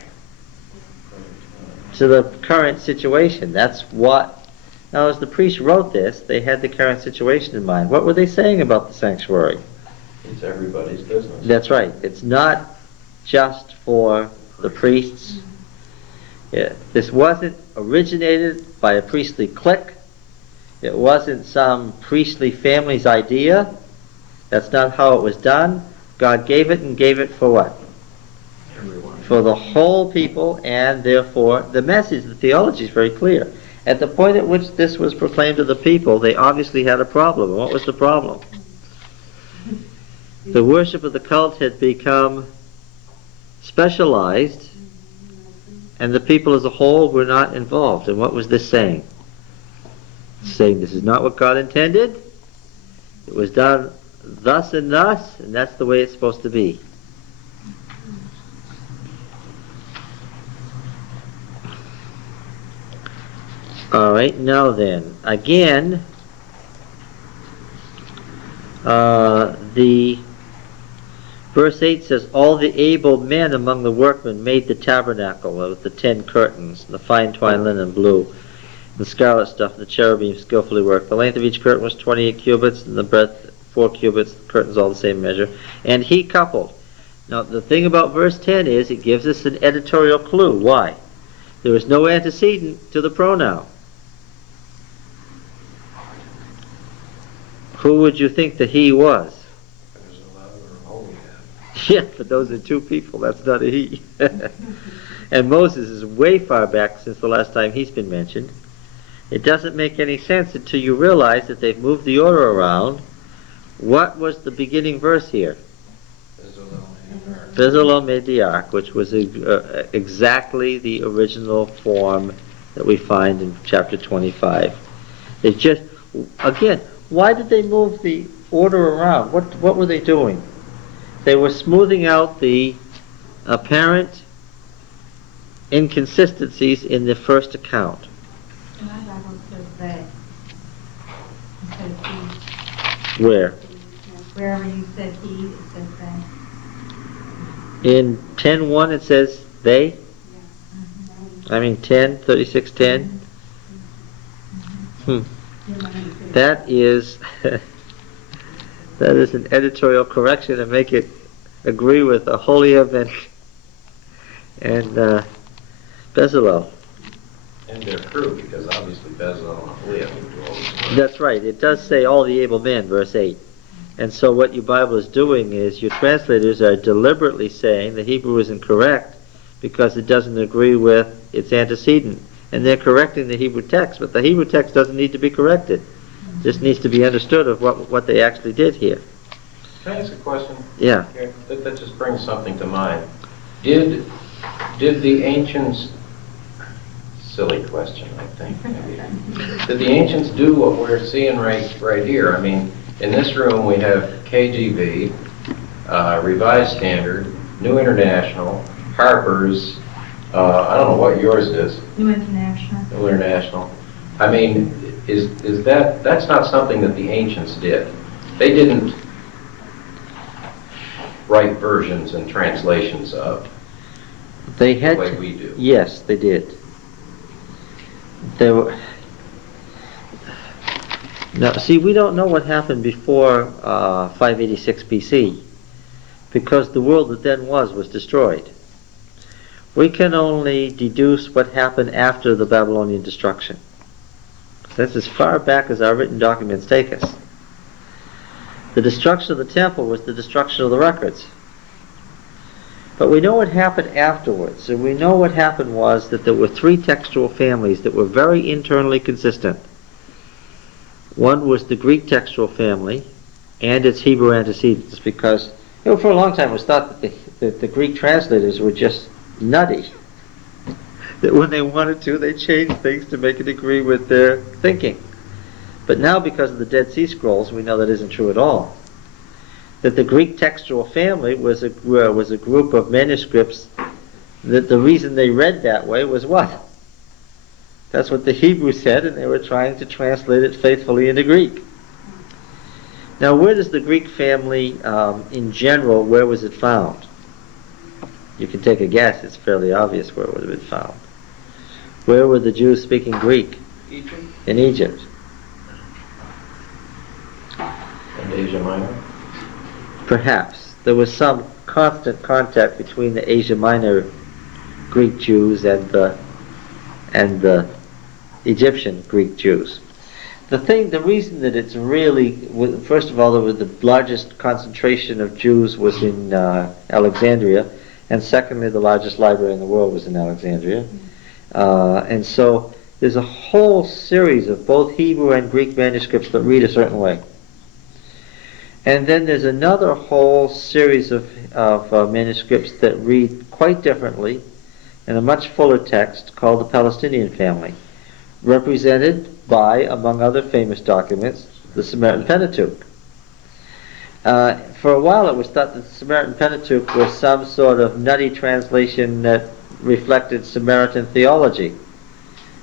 To the current situation. That's what Now, as the priests wrote this, they had the current situation in mind. What were they saying about the sanctuary? It's everybody's business. That's right. It's not just for the priests. Yeah. This wasn't originated by a priestly clique. It wasn't some priestly family's idea. That's not how it was done. God gave it, and gave it for what? Everyone. For the whole people, and therefore the message, the theology is very clear. At the point at which this was proclaimed to the people, they obviously had a problem. And what was the problem? The worship of the cult had become specialized, and the people as a whole were not involved. And what was this saying? Saying this is not what God intended. It was done thus, and that's the way it's supposed to be. All right, now then, again, the verse 8 says, all the able men among the workmen made the tabernacle with the 10 curtains, the fine twined linen blue, the scarlet stuff, the cherubim skillfully worked. The length of each curtain was 28 cubits, and the breadth 4 cubits. The curtains all the same measure. And he coupled. Now, the thing about verse 10 is it gives us an editorial clue. Why? There is no antecedent to the pronoun. Who would you think that he was? Yeah, but those are two people. That's not a he. And Moses is way far back since the last time he's been mentioned. It doesn't make any sense until you realize that they've moved the order around. What was the beginning verse here? Bezalel made the ark, which was exactly the original form that we find in chapter 25. It just, again, why did they move the order around? What were they doing? They were smoothing out the apparent inconsistencies in the first account. My Bible says they. It says he. Where? Wherever you said he, it says they. In 10:1 it says they. Yeah. I mean 10:36:10. That is that is an editorial correction to make it agree with Aholiab and Bezalel. And their crew, because obviously Bezalel and Aholiab would do all this work. That's right. It does say all the able men, verse 8. And so what your Bible is doing is your translators are deliberately saying the Hebrew is incorrect because it doesn't agree with its antecedent. And they're correcting the Hebrew text, but the Hebrew text doesn't need to be corrected. It just needs to be understood of what they actually did here. Can I ask a question? Yeah. Here, that just brings something to mind. Did the ancients, silly question, I think, maybe. Did the ancients do what we're seeing right here? I mean, in this room we have KGB, Revised Standard, New International, Harper's, I don't know what yours is. New International. New International. I mean, is that's not something that the ancients did. They didn't write versions and translations of They had the way to- we do. Yes, they did. There were. Now, see, we don't know what happened before 586 BC because the world that then was destroyed. We can only deduce what happened after the Babylonian destruction. That's as far back as our written documents take us. The destruction of the temple was the destruction of the records. But we know what happened afterwards, and we know what happened was that there were 3 textual families that were very internally consistent. One was the Greek textual family and its Hebrew antecedents, because for a long time it was thought that the Greek translators were just nutty. That when they wanted to, they changed things to make it agree with their thinking. But now, because of the Dead Sea Scrolls, we know that isn't true at all. That the Greek textual family was a group of manuscripts that the reason they read that way was what? That's what the Hebrew said, and they were trying to translate it faithfully into Greek. Now, where does the Greek family, in general, where was it found? You can take a guess. It's fairly obvious where it would have been found. Where were the Jews speaking Greek? Egypt? in Egypt. And Asia Minor? Perhaps. There was some constant contact between the Asia Minor Greek Jews and the Egyptian Greek Jews. The reason that it's really, first of all, the largest concentration of Jews was in Alexandria, and secondly, the largest library in the world was in Alexandria. And so there's a whole series of both Hebrew and Greek manuscripts that read a certain way. And then there's another whole series of manuscripts that read quite differently in a much fuller text called the Palestinian family, represented by, among other famous documents, the Samaritan Pentateuch. For a while it was thought that the Samaritan Pentateuch was some sort of nutty translation that reflected Samaritan theology.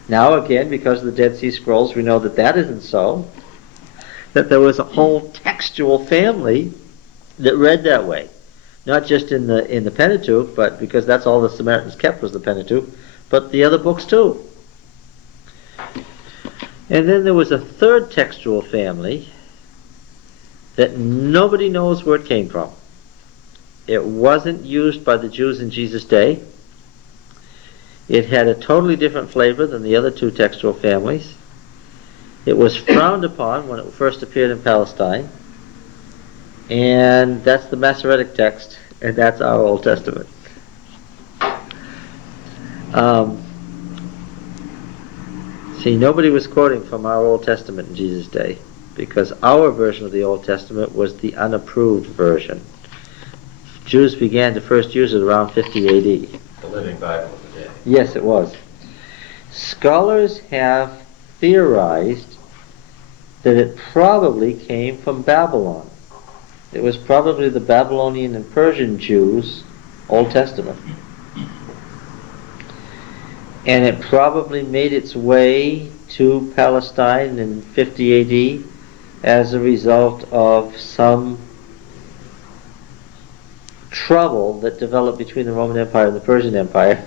Now again, because of the Dead Sea Scrolls, we know that that isn't so, that there was a whole textual family that read that way. Not just in the Pentateuch, but because that's all the Samaritans kept was the Pentateuch, but the other books too. And then there was a third textual family that nobody knows where it came from. It wasn't used by the Jews in Jesus' day. It had a totally different flavor than the other two textual families. It was frowned upon when it first appeared in Palestine. And that's the Masoretic text, and that's our Old Testament. See, nobody was quoting from our Old Testament in Jesus' day, because our version of the Old Testament was the unapproved version. Jews began to first use it around 50 A.D. The Living Bible of the day. Yes, it was. Scholars have theorized that it probably came from Babylon. It was probably the Babylonian and Persian Jews' Old Testament. And it probably made its way to Palestine in 50 A.D. as a result of some trouble that developed between the Roman Empire and the Persian Empire.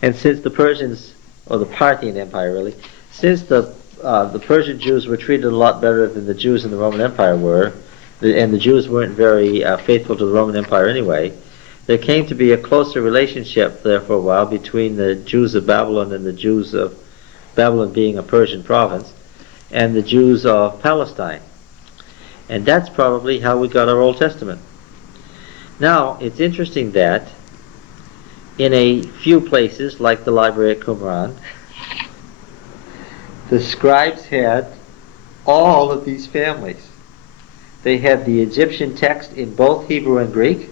And since the Persians, or the Parthian Empire really, since the Persian Jews were treated a lot better than the Jews in the Roman Empire were, and the Jews weren't very faithful to the Roman Empire anyway, there came to be a closer relationship there for a while between the Jews of Babylon and the Jews of Babylon being a Persian province, and the Jews of Palestine. And that's probably how we got our Old Testament. Now, it's interesting that in a few places, like the library at Qumran, the scribes had all of these families. They had the Egyptian text in both Hebrew and Greek.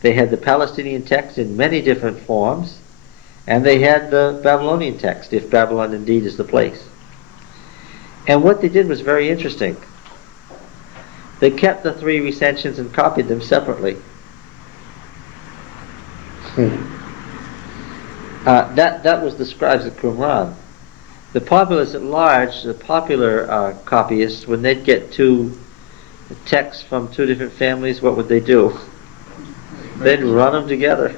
They had the Palestinian text in many different forms. And they had the Babylonian text, if Babylon indeed is the place. And what they did was very interesting. They kept the three recensions and copied them separately. That was the scribes at Qumran. The populace at large, the popular copyists, when they'd get two texts from two different families, what would they do? They'd run them together.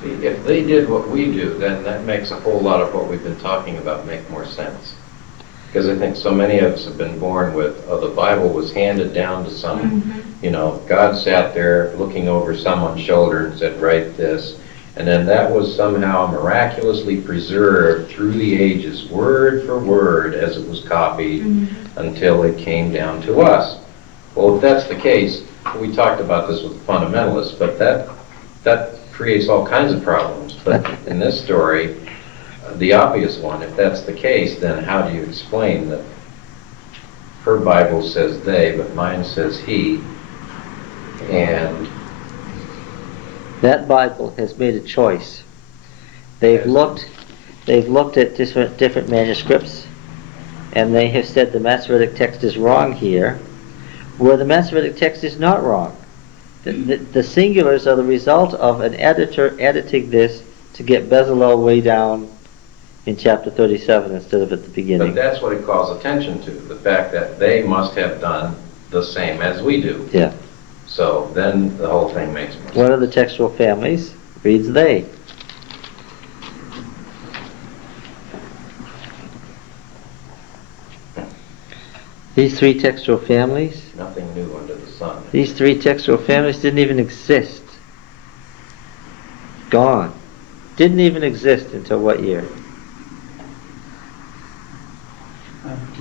See, if they did what we do, then that makes a whole lot of what we've been talking about make more sense. Because I think so many of us have been born with, the Bible was handed down to some, God sat there looking over someone's shoulder and said, write this. And then that was somehow miraculously preserved through the ages, word for word, as it was copied, until it came down to us. Well, if that's the case, we talked about this with the fundamentalists, but that creates all kinds of problems. But in this story, the obvious one, if that's the case, then how do you explain that her Bible says they, but mine says he, and that Bible has made a choice. They've looked at different manuscripts, and they have said the Masoretic text is wrong here, where the Masoretic text is not wrong. The singulars are the result of an editor editing this to get Bezalel way down in chapter 37 instead of at the beginning. But that's what it calls attention to, the fact that they must have done the same as we do. Yeah. So then the whole thing makes more sense. One of the textual families reads they. These three textual families, Nothing new under the sun. these three textual families didn't even exist. Gone. Didn't even exist until what year?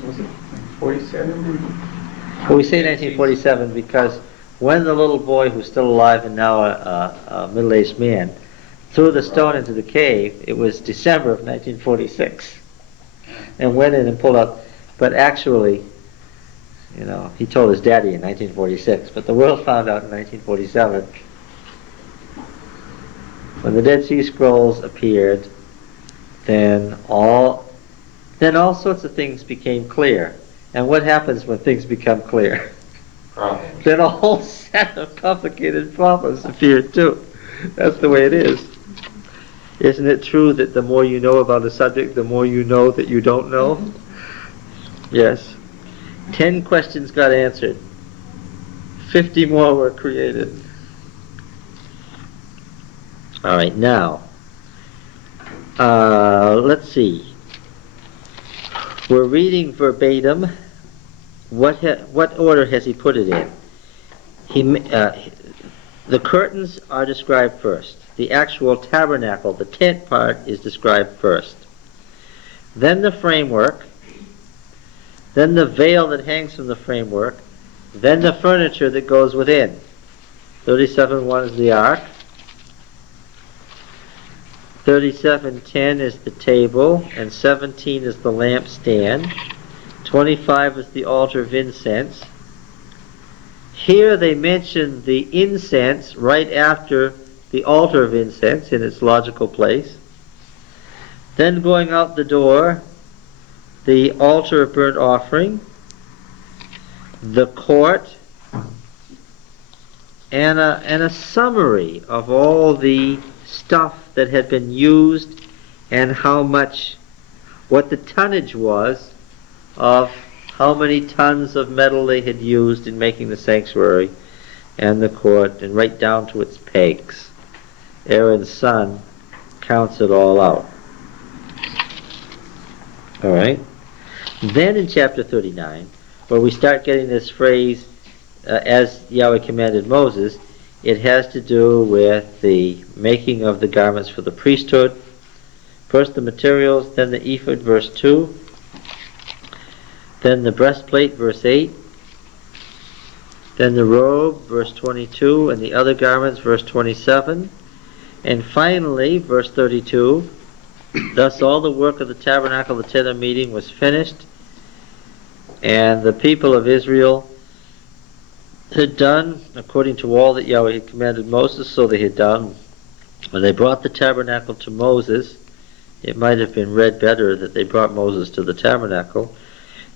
Was it 47? Well, we say 1947 because when the little boy who's still alive and now a middle-aged man threw the stone into the cave, it was December of 1946, and went in and pulled out. But actually, you know, he told his daddy in 1946, but the world found out in 1947. When the Dead Sea Scrolls appeared, then all sorts of things became clear. And what happens when things become clear? Problems. Then a whole set of complicated problems appear too. That's the way it is. Isn't it true that the more you know about a subject, the more you know that you don't know? Yes. 10 questions got answered. 50 more were created. All right, now, let's see. We're reading verbatim. What order has he put it in? The curtains are described first. The actual tabernacle, the tent part, is described first. Then the framework. Then the veil that hangs from the framework. Then the furniture that goes within. 37:1 is the ark. 37:10 is the table, and 17 is the lampstand. 25 is the altar of incense. Here they mention the incense right after the altar of incense in its logical place. Then going out the door, the altar of burnt offering, the court, and a summary of all the stuff that had been used and what the tonnage was of how many tons of metal they had used in making the sanctuary and the court, and right down to its pegs. Aaron's son counts it all out. All right. Then in chapter 39, where we start getting this phrase, as Yahweh commanded Moses, it has to do with the making of the garments for the priesthood. First the materials, then the ephod, verse 2. Then the breastplate, verse 8. Then the robe, verse 22, and the other garments, verse 27. And finally, verse 32, thus all the work of the tabernacle, the tent of meeting, was finished, and the people of Israel had done according to all that Yahweh had commanded Moses, so they had done. When they brought the tabernacle to Moses, it might have been read better that they brought Moses to the tabernacle.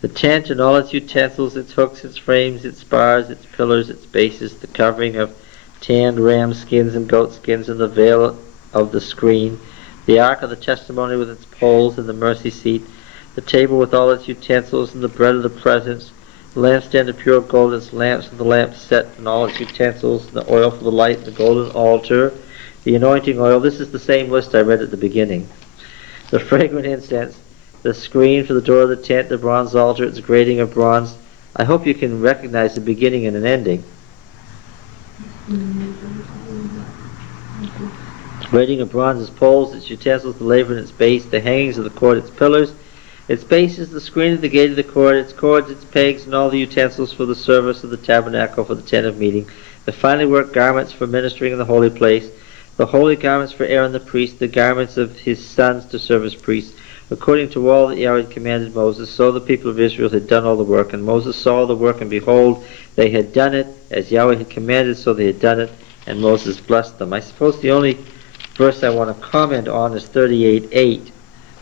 The tent and all its utensils, its hooks, its frames, its bars, its pillars, its bases, the covering of tanned ram skins and goat skins, and the veil of the screen, the ark of the testimony with its poles, and the mercy seat, the table with all its utensils, and the bread of the presence, the lampstand of pure gold, its lamps, and the lamp set, and all its utensils, and the oil for the light, and the golden altar, the anointing oil. This is the same list I read at the beginning. The fragrant incense, the screen for the door of the tent, the bronze altar, its grating of bronze. I hope you can recognize the beginning and an ending. Grating of bronze, its poles, its utensils, the laver and its base, the hangings of the court, its pillars, its bases, the screen of the gate of the court, its cords, its pegs, and all the utensils for the service of the tabernacle, for the tent of meeting, the finely worked garments for ministering in the holy place, the holy garments for Aaron the priest, the garments of his sons to serve as priests, according to all that Yahweh had commanded Moses. So the people of Israel had done all the work, and Moses saw the work, and behold, they had done it as Yahweh had commanded, so they had done it, and Moses blessed them. I suppose the only verse I want to comment on is 38:8.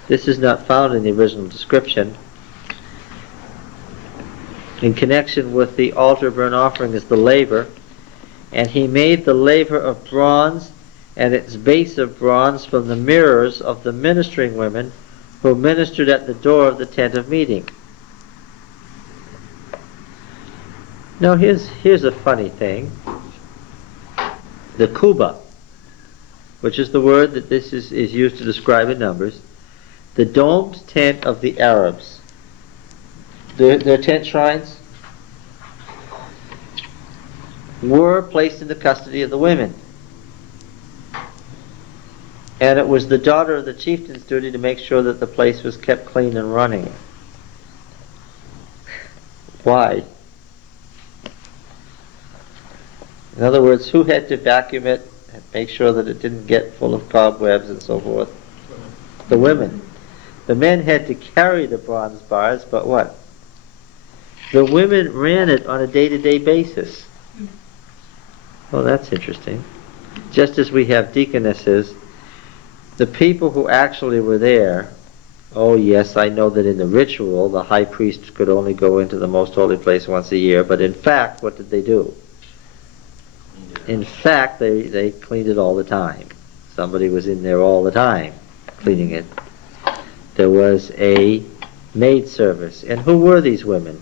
This is not found in the original description. In connection with the altar burnt offering is the laver, and he made the laver of bronze and its base of bronze from the mirrors of the ministering women who ministered at the door of the tent of meeting. Now here's a funny thing. The kuba, which is the word that this is used to describe in Numbers, the domed tent of the Arabs. their tent shrines were placed in the custody of the women. And it was the daughter of the chieftain's duty to make sure that the place was kept clean and running. Why? In other words, who had to vacuum it and make sure that it didn't get full of cobwebs and so forth? The women. The men had to carry the bronze bars, but what? The women ran it on a day-to-day basis. Well, that's interesting. Just as we have deaconesses, the people who actually were there, oh yes, I know that in the ritual, the high priest could only go into the most holy place once a year, but in fact, what did they do? In fact, they cleaned it all the time. Somebody was in there all the time cleaning it. There was a maid service. And who were these women?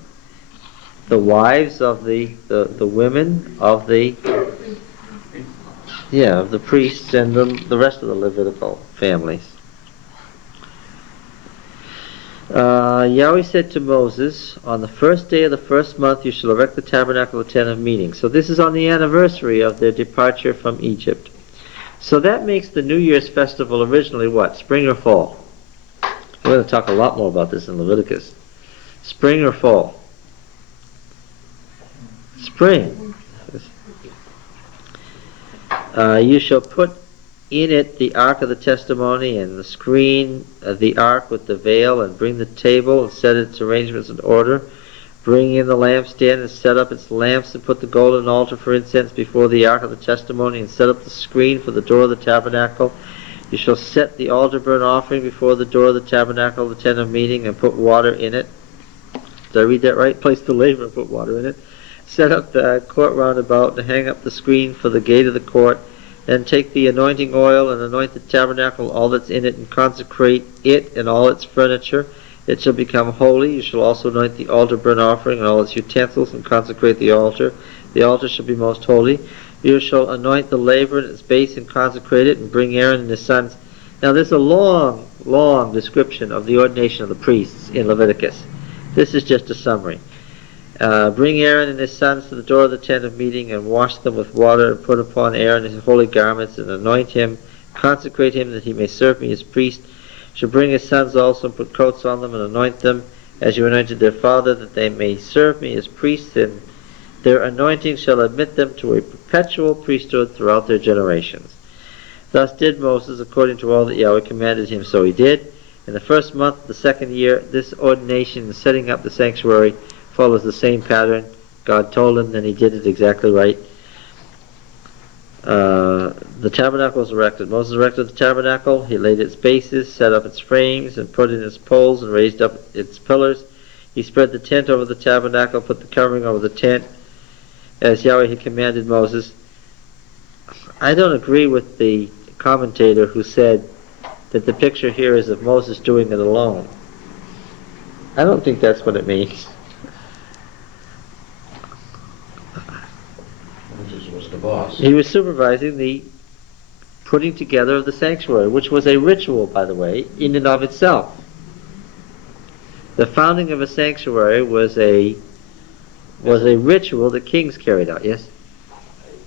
The wives of the women of the of the priests and the rest of the Levitical families. Yahweh said to Moses, on the first day of the first month you shall erect the tabernacle of the tent of meeting. So this is on the anniversary of their departure from Egypt. So that makes the New Year's festival originally what? Spring or fall? We're going to talk a lot more about this in Leviticus. Spring or fall? Spring. You shall put in it the ark of the testimony and the screen of the ark with the veil, and bring the table and set its arrangements in order. Bring in the lampstand and set up its lamps, and put the golden altar for incense before the ark of the testimony, and set up the screen for the door of the tabernacle. You shall set the altar burnt offering before the door of the tabernacle of the tent of meeting, and put water in it. Did I read that right? Place the laver and put water in it. Set up the court round about, and hang up the screen for the gate of the court. Then take the anointing oil and anoint the tabernacle, all that's in it, and consecrate it and all its furniture. It shall become holy. You shall also anoint the altar burnt offering and all its utensils, and consecrate the altar. The altar shall be most holy. You shall anoint the laver and its base, and consecrate it, and bring Aaron and his sons. Now there's a long, long description of the ordination of the priests in Leviticus. This is just a summary. Bring Aaron and his sons to the door of the tent of meeting, and wash them with water, and put upon Aaron his holy garments, and anoint him, consecrate him, that he may serve me as priest. Shall bring his sons also, and put coats on them, and anoint them, as you anointed their father, that they may serve me as priests, and their anointing shall admit them to a perpetual priesthood throughout their generations. Thus did Moses, according to all that Yahweh commanded him, so he did. In the first month of the second year, this ordination, the setting up the sanctuary, follows the same pattern. God told him, then he did it exactly right. The tabernacle was erected. Moses erected the tabernacle. He laid its bases, set up its frames, and put in its poles, and raised up its pillars. He spread the tent over the tabernacle, put the covering over the tent, as Yahweh had commanded Moses. I don't agree with the commentator who said that the picture here is of Moses doing it alone. I don't think that's what it means. Moses was the boss. He was supervising the putting together of the sanctuary, which was a ritual, by the way, in and of itself. The founding of a sanctuary was a ritual that kings carried out. Yes?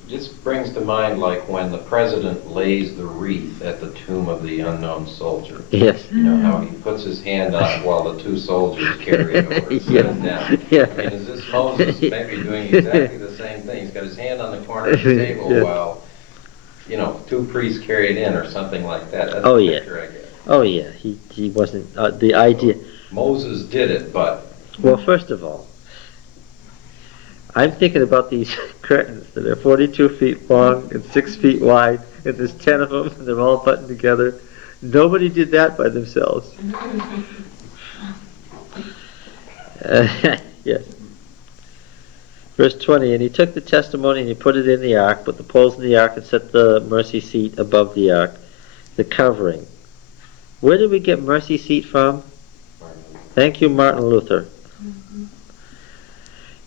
This brings to mind like when the president lays the wreath at the tomb of the unknown soldier. Yes. You know how he puts his hand on while the two soldiers carry it over and set it down. Yeah. I mean, is this Moses maybe doing exactly the same thing? He's got his hand on the corner of the table Yeah. while, you know, two priests carry it in or something like that. That's Oh, the yeah. picture I get. Oh yeah, he wasn't the idea. Moses did it, but Well, first of all, I'm thinking about these curtains that are 42 feet long and 6 feet wide, and there's 10 of them, and they're all buttoned together. Nobody did that by themselves. Yes. Verse 20, and he took the testimony and he put it in the ark, put the poles in the ark, and set the mercy seat above the ark, the covering. Where did we get mercy seat from? Thank you, Martin Luther.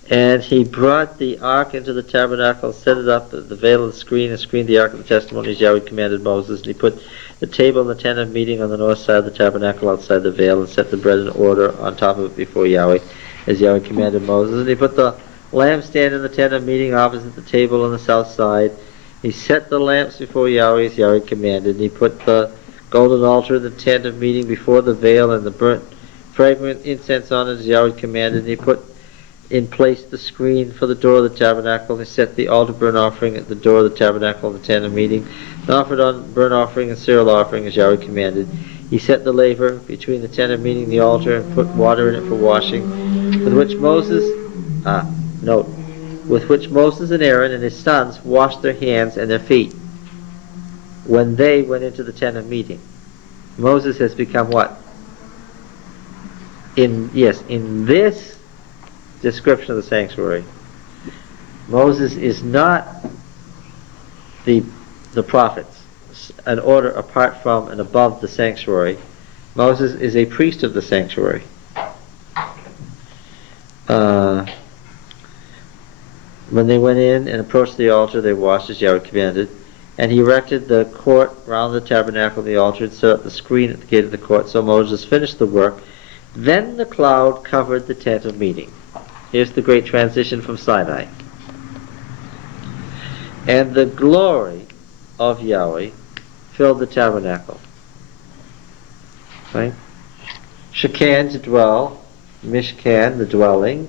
And he brought the ark into the tabernacle, set it up, the veil of the screen, and screened the ark of the testimony as Yahweh commanded Moses. And he put the table in the tent of meeting on the north side of the tabernacle outside the veil, and set the bread in order on top of it before Yahweh. as Yahweh commanded Moses. And he put the lampstand in the tent of meeting opposite the table on the south side. He set the lamps before Yahweh as Yahweh commanded. And he put the golden altar in the tent of meeting before the veil and the burnt fragrant incense on it as Yahweh commanded. And he put in place the screen for the door of the tabernacle. He set the altar burnt offering at the door of the tabernacle and the tent of meeting, and offered on burnt offering and cereal offering as Yahweh commanded. He set the laver between the tent of meeting and the altar, and put water in it for washing, with which Moses and Aaron and his sons washed their hands and their feet when they went into the tent of meeting. Moses has become what? In this description of the sanctuary, Moses is not the prophets, an order apart from and above the sanctuary. Moses is a priest of the sanctuary. When they went in and approached the altar, they washed as Yahweh commanded. And he erected the court round the tabernacle and the altar, and set up the screen at the gate of the court. So Moses finished the work. Then the cloud covered the tent of meeting. Here's the great transition from Sinai. And the glory of Yahweh filled the tabernacle. Right? Shekan, to dwell. Mishkan, the dwelling.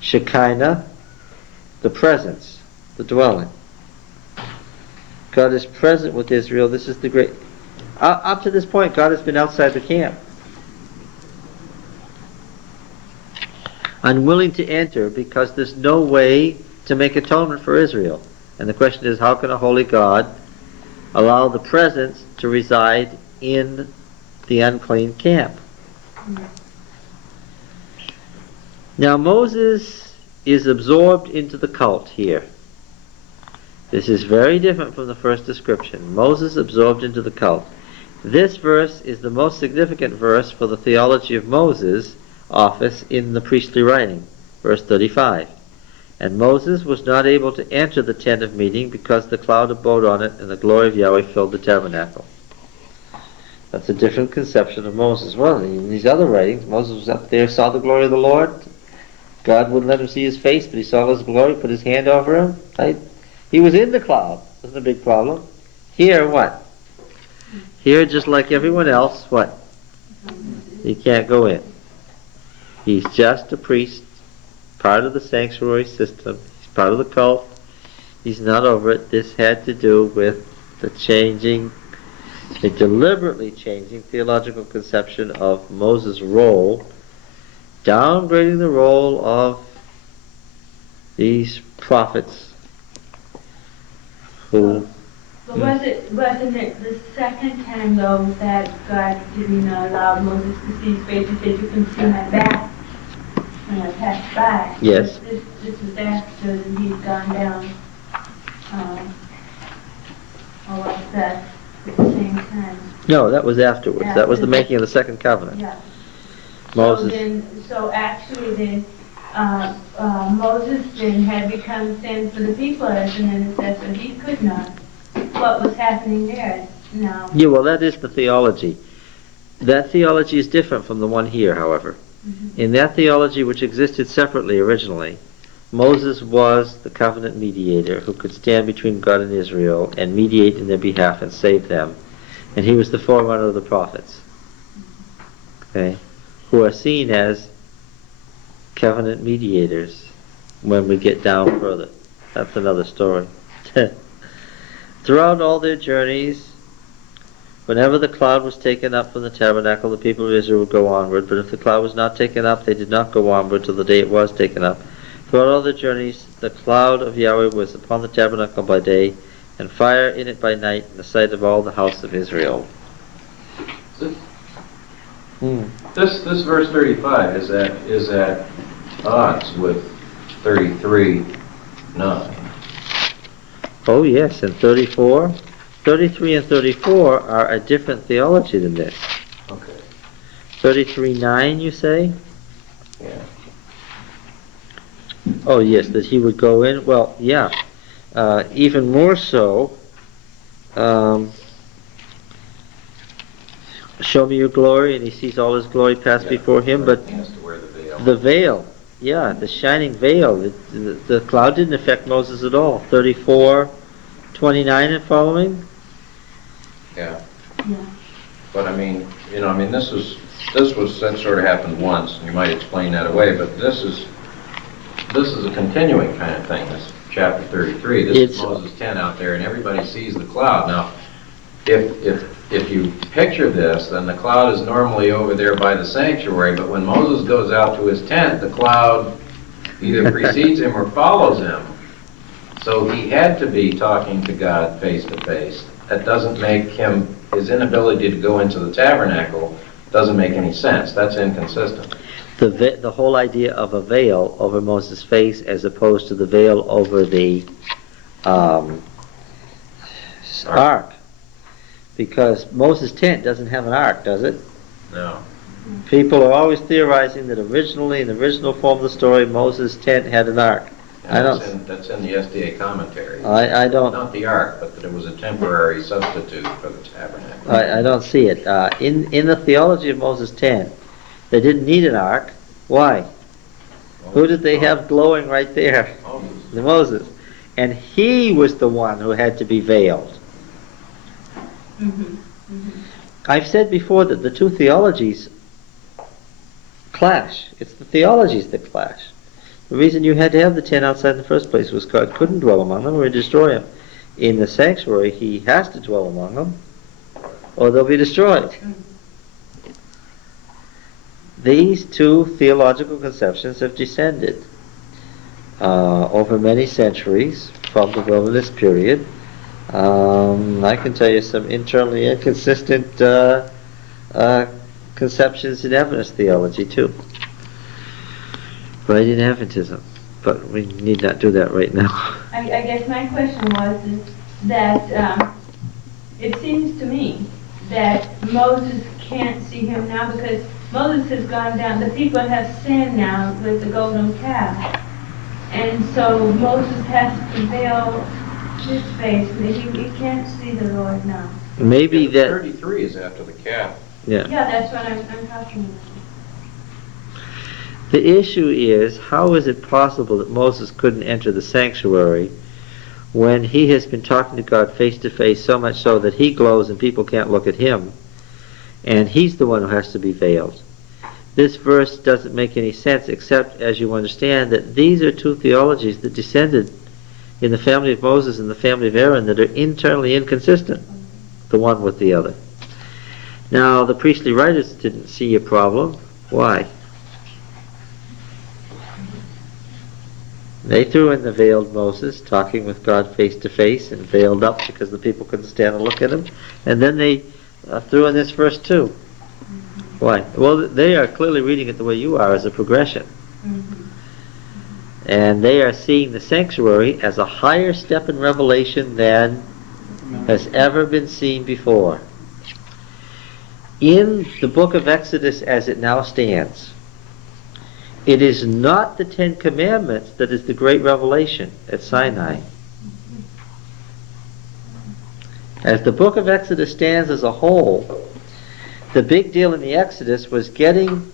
Shekinah, the presence, the dwelling. God is present with Israel. This is the great... Up to this point, God has been outside the camp, unwilling to enter because there's no way to make atonement for Israel. And the question is, how can a holy God allow the presence to reside in the unclean camp? Now Moses is absorbed into the cult here. This is very different from the first description. Moses absorbed into the cult. This verse is the most significant verse for the theology of Moses' office in the priestly writing. Verse 35. And Moses was not able to enter the tent of meeting because the cloud abode on it and the glory of Yahweh filled the tabernacle. That's a different conception of Moses. Well, in these other writings, Moses was up there, saw the glory of the Lord. God wouldn't let him see his face, but he saw his glory, put his hand over him. Right? He was in the cloud. Wasn't a big problem. Here, what? Here, just like everyone else, what? He can't go in. He's just a priest, part of the sanctuary system. He's part of the cult. He's not over it. This had to do with the deliberately changing theological conception of Moses' role, downgrading the role of these prophets who... But wasn't it the second time, though, that God didn't allow Moses to see his face? He said, you can see my back when I pass by. Yes. This was after he'd gone down all of that at the same time. No, that was afterwards. That was the making of the second covenant. Yeah. Moses. So actually Moses then had become sin for the people as an intercessor. He could not. What was happening there now? Yeah, well, that is the theology. That theology is different from the one here, however. Mm-hmm. In that theology, which existed separately originally, Moses was the covenant mediator who could stand between God and Israel and mediate in their behalf and save them. And he was the forerunner of the prophets, okay, who are seen as covenant mediators when we get down further. That's another story. Throughout all their journeys, whenever the cloud was taken up from the tabernacle, the people of Israel would go onward. But if the cloud was not taken up, they did not go onward till the day it was taken up. Throughout all their journeys, the cloud of Yahweh was upon the tabernacle by day, and fire in it by night, in the sight of all the house of Israel. This verse 35 is at odds with 33:9. Oh yes, and 34. 33 and 34 are a different theology than this. Okay. 33:9, you say? Yeah. Oh yes, that he would go in. Well, yeah. Even more so, show me your glory, and he sees all his glory pass before him, but He has to wear the veil. the veil Yeah, the shining veil. The cloud didn't affect Moses at all. 34:29 and following. Yeah. Yeah. But I mean, this that sort of happened once, and you might explain that away, but this is a continuing kind of thing, this chapter 33. This is Moses' tent out there, and everybody sees the cloud. Now, if you picture this, then the cloud is normally over there by the sanctuary, but when Moses goes out to his tent, the cloud either precedes him or follows him. So he had to be talking to God face to face. That doesn't make his inability to go into the tabernacle doesn't make any sense. That's inconsistent. The whole idea of a veil over Moses' face as opposed to the veil over the ark. Because Moses' tent doesn't have an ark, does it? No. People are always theorizing that originally, in the original form of the story, Moses' tent had an ark. That's in the SDA commentary. I don't. Not the ark, but that it was a temporary substitute for the tabernacle. I don't see it. In the theology of Moses' tent, they didn't need an ark. Why? Who did they have glowing right there? Moses. Moses. And he was the one who had to be veiled. I've said before that the two theologies clash. It's the theologies that clash. The reason you had to have the tent outside in the first place was God couldn't dwell among them or destroy them. In the sanctuary, he has to dwell among them, or they'll be destroyed. These two theological conceptions have descended over many centuries from the wilderness period. I can tell you some internally inconsistent conceptions in Adventist theology too. Right in Adventism. But we need not do that right now. I guess my question was is that it seems to me that Moses can't see him now because Moses has gone down. The people have sinned now with the golden calf. And so Moses has to veil his face. He can't see the Lord now. Maybe Yeah, that... 33 is after the calf. Yeah. Yeah, that's what I'm talking about. The issue is, how is it possible that Moses couldn't enter the sanctuary when he has been talking to God face to face, so much so that he glows and people can't look at him, and he's the one who has to be veiled? This verse doesn't make any sense, except as you understand that these are two theologies that descended in the family of Moses and the family of Aaron that are internally inconsistent, the one with the other. Now, the priestly writers didn't see a problem. Why? They threw in the veiled Moses, talking with God face to face, and veiled up because the people couldn't stand to look at him. And then they threw in this verse too. Why? Well, they are clearly reading it the way you are, as a progression. And they are seeing the sanctuary as a higher step in revelation than has ever been seen before. In the book of Exodus as it now stands, it is not the Ten Commandments that is the great revelation at Sinai. As the book of Exodus stands as a whole, the big deal in the Exodus was getting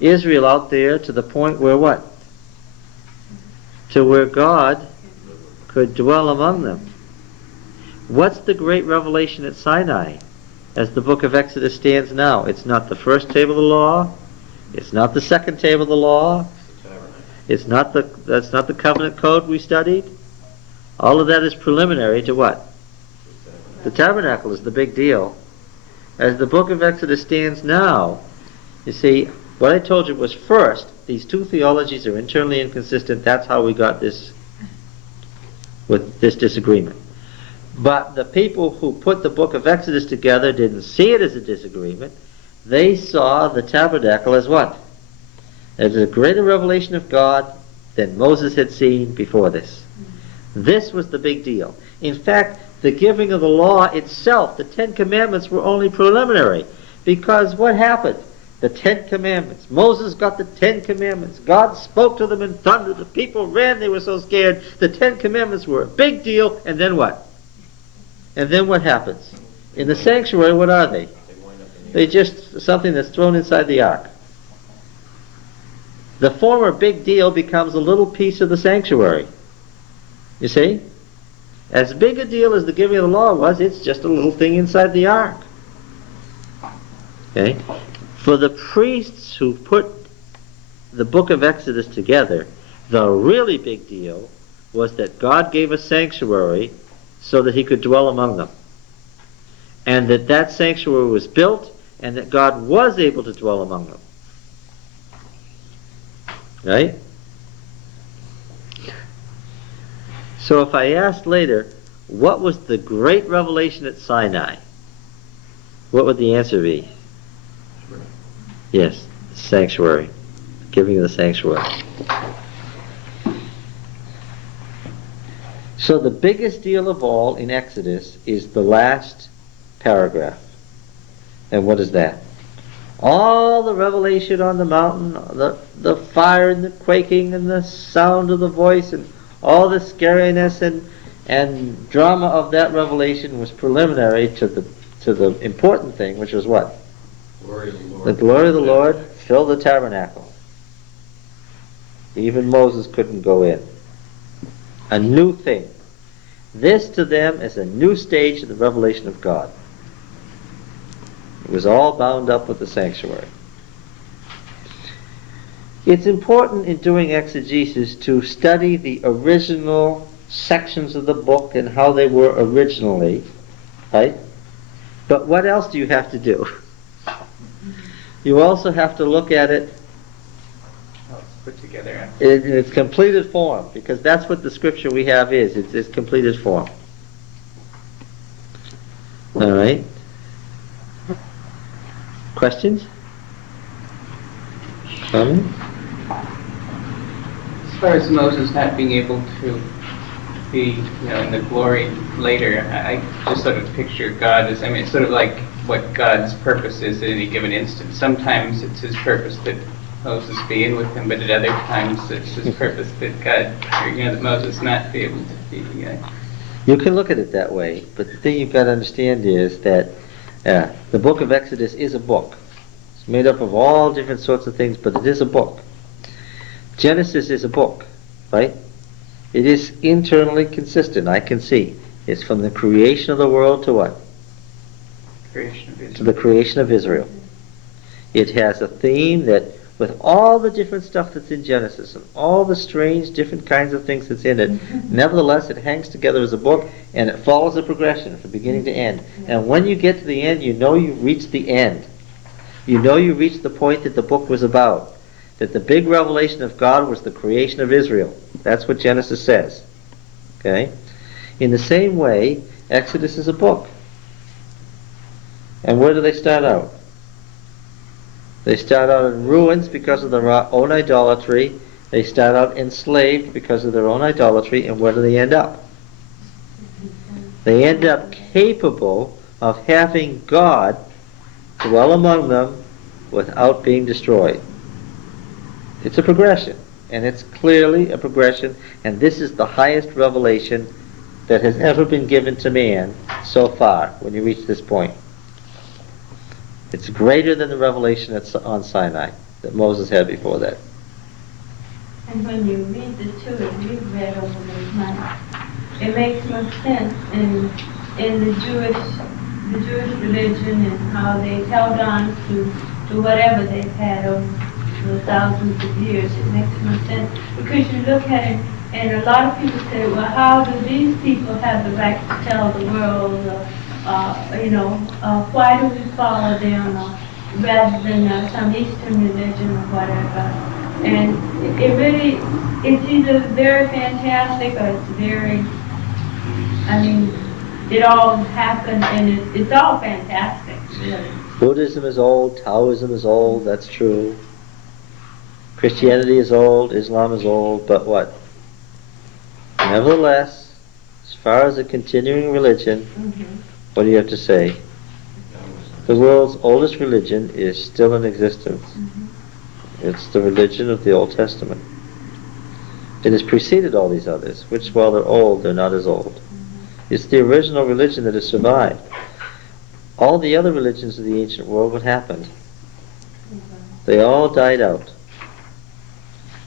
Israel out there to the point where what? To where God could dwell among them. What's the great revelation at Sinai as the book of Exodus stands now? It's not the first table of the law. It's not the second table of the law. That's not the covenant code we studied. All of that is preliminary to what? The tabernacle is the big deal. As the book of Exodus stands now, you see, what I told you was first, these two theologies are internally inconsistent. That's how we got this disagreement. But the people who put the book of Exodus together didn't see it as a disagreement. They saw the tabernacle as what? As a greater revelation of God than Moses had seen before this. This was the big deal. In fact, the giving of the law itself, the Ten Commandments, were only preliminary. Because what happened? The Ten Commandments. Moses got the Ten Commandments. God spoke to them in thunder. The people ran. They were so scared. The Ten Commandments were a big deal. And then what? And then what happens? In the sanctuary, what are they? They're just something that's thrown inside the ark. the former big deal becomes a little piece of the sanctuary. You see? As big a deal as the giving of the law was, it's just a little thing inside the ark. Okay? For the priests who put the book of Exodus together, the really big deal was that God gave a sanctuary so that he could dwell among them. And that sanctuary was built, and that God was able to dwell among them. Right? So if I asked later, what was the great revelation at Sinai? What would the answer be? Yes, sanctuary. Giving of the sanctuary. So the biggest deal of all in Exodus is the last paragraph. And what is that? All the revelation on the mountain, the fire and the quaking and the sound of the voice and all the scariness and drama of that revelation was preliminary to the important thing, which was what? Glory of the Lord. The glory of the Lord filled the tabernacle. Even Moses couldn't go in. A new thing. This to them is a new stage of the revelation of God. It was all bound up with the sanctuary. It's important in doing exegesis to study the original sections of the book and how they were originally, right? But what else do you have to do? You also have to look at it Put together. in its completed form, because that's what the scripture we have is. It's its completed form. All right? Questions? Comments? As far as Moses not being able to be, in the glory later, I just sort of picture God as, it's sort of like what God's purpose is at any given instant. Sometimes it's his purpose that Moses be in with him, but at other times it's his purpose that that Moses not be able to be. You can look at it that way, but the thing you've got to understand is that the book of Exodus is a book. It's made up of all different sorts of things, but it is a book. Genesis is a book, right? It is internally consistent, I can see. It's from the creation of the world to what? Creation of Israel. To the creation of Israel. It has a theme that, with all the different stuff that's in Genesis and all the strange different kinds of things that's in it, nevertheless it hangs together as a book and it follows a progression from beginning to end. And when you get to the end, you know you've reached the end. You know you reached the point that the book was about. That the big revelation of God was the creation of Israel. That's what Genesis says. Okay? In the same way, Exodus is a book. And where do they start out? They start out in ruins because of their own idolatry. They start out enslaved because of their own idolatry. And where do they end up? They end up capable of having God dwell among them without being destroyed. It's a progression. And it's clearly a progression. And this is the highest revelation that has ever been given to man so far when you reach this point. It's greater than the revelation on Sinai that Moses had before that. And when you read the two that we've read over those months, it makes more sense in the Jewish religion and how they've held on to whatever they've had over the thousands of years. It makes more sense because you look at it, and a lot of people say, well, how do these people have the right to tell the world? Why do we follow them rather than some Eastern religion or whatever? And it's either very fantastic or it's very, it all happened and it's all fantastic, really. Buddhism is old, Taoism is old, that's true. Christianity is old, Islam is old, but what? Nevertheless, as far as a continuing religion, what do you have to say? The world's oldest religion is still in existence. It's the religion of the Old Testament. It has preceded all these others, which while they're old, they're not as old. It's the original religion that has survived. All the other religions of the ancient world, what happened? They all died out.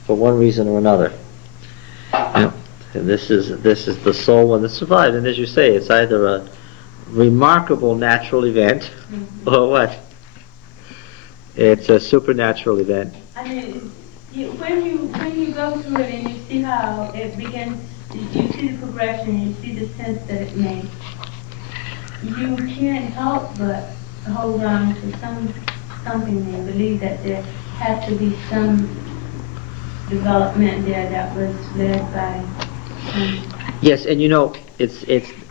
for one reason or another. And this is the sole one that survived. And as you say, it's either a remarkable natural event or what? It's a supernatural event. I mean, when you go through it and you see how it begins, you see the progression, you see the sense that it makes, you can't help but hold on to something and believe that there has to be some development there that was led by. Yes, and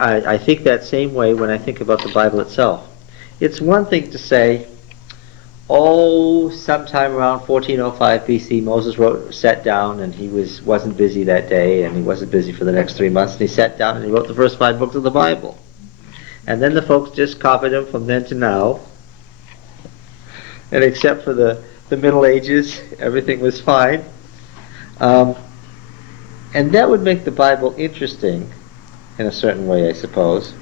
I think that same way when I think about the Bible itself. It's one thing to say, sometime around 1405 BC, Moses sat down and he wasn't busy that day, and he wasn't busy for the next 3 months, and he sat down and he wrote the first 5 books of the Bible. And then the folks just copied him from then to now. And except for the Middle Ages, everything was fine. And that would make the Bible interesting in a certain way, I suppose.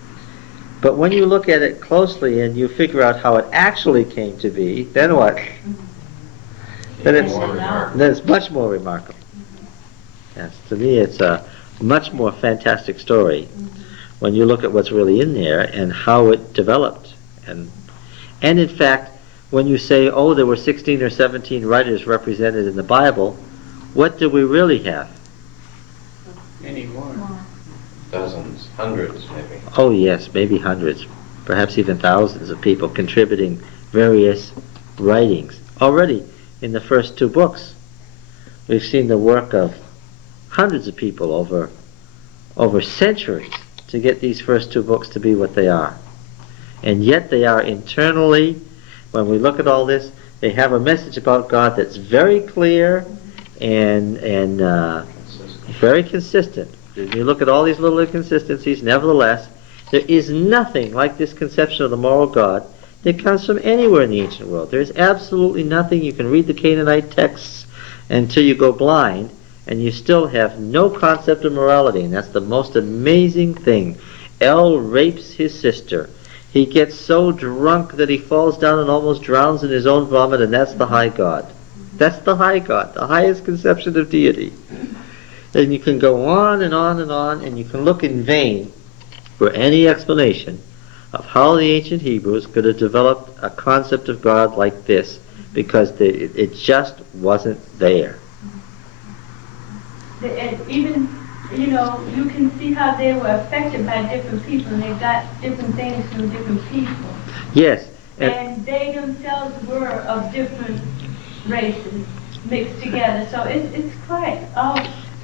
But when you look at it closely and you figure out how it actually came to be, then what? Then it's much more remarkable. Yes, to me it's a much more fantastic story when you look at what's really in there and how it developed. And in fact, when you say, there were 16 or 17 writers represented in the Bible, what do we really have? Many more. Dozens, hundreds maybe. Oh yes, maybe hundreds, perhaps even thousands of people contributing various writings. Already in the first 2 books, we've seen the work of hundreds of people over centuries to get these first 2 books to be what they are. And yet they are internally, when we look at all this, they have a message about God that's very clear and very consistent. When you look at all these little inconsistencies, nevertheless, there is nothing like this conception of the moral God that comes from anywhere in the ancient world. There is absolutely nothing. You can read the Canaanite texts until you go blind, and you still have no concept of morality, and that's the most amazing thing. El rapes his sister. He gets so drunk that he falls down and almost drowns in his own vomit, and that's the high God. That's the high God, the highest conception of deity. And you can go on and on and on, and you can look in vain for any explanation of how the ancient Hebrews could have developed a concept of God like this, because it just wasn't there. Even, you can see how they were affected by different people, and they got different things from different people. Yes. And they themselves were of different races mixed together, so it's quite...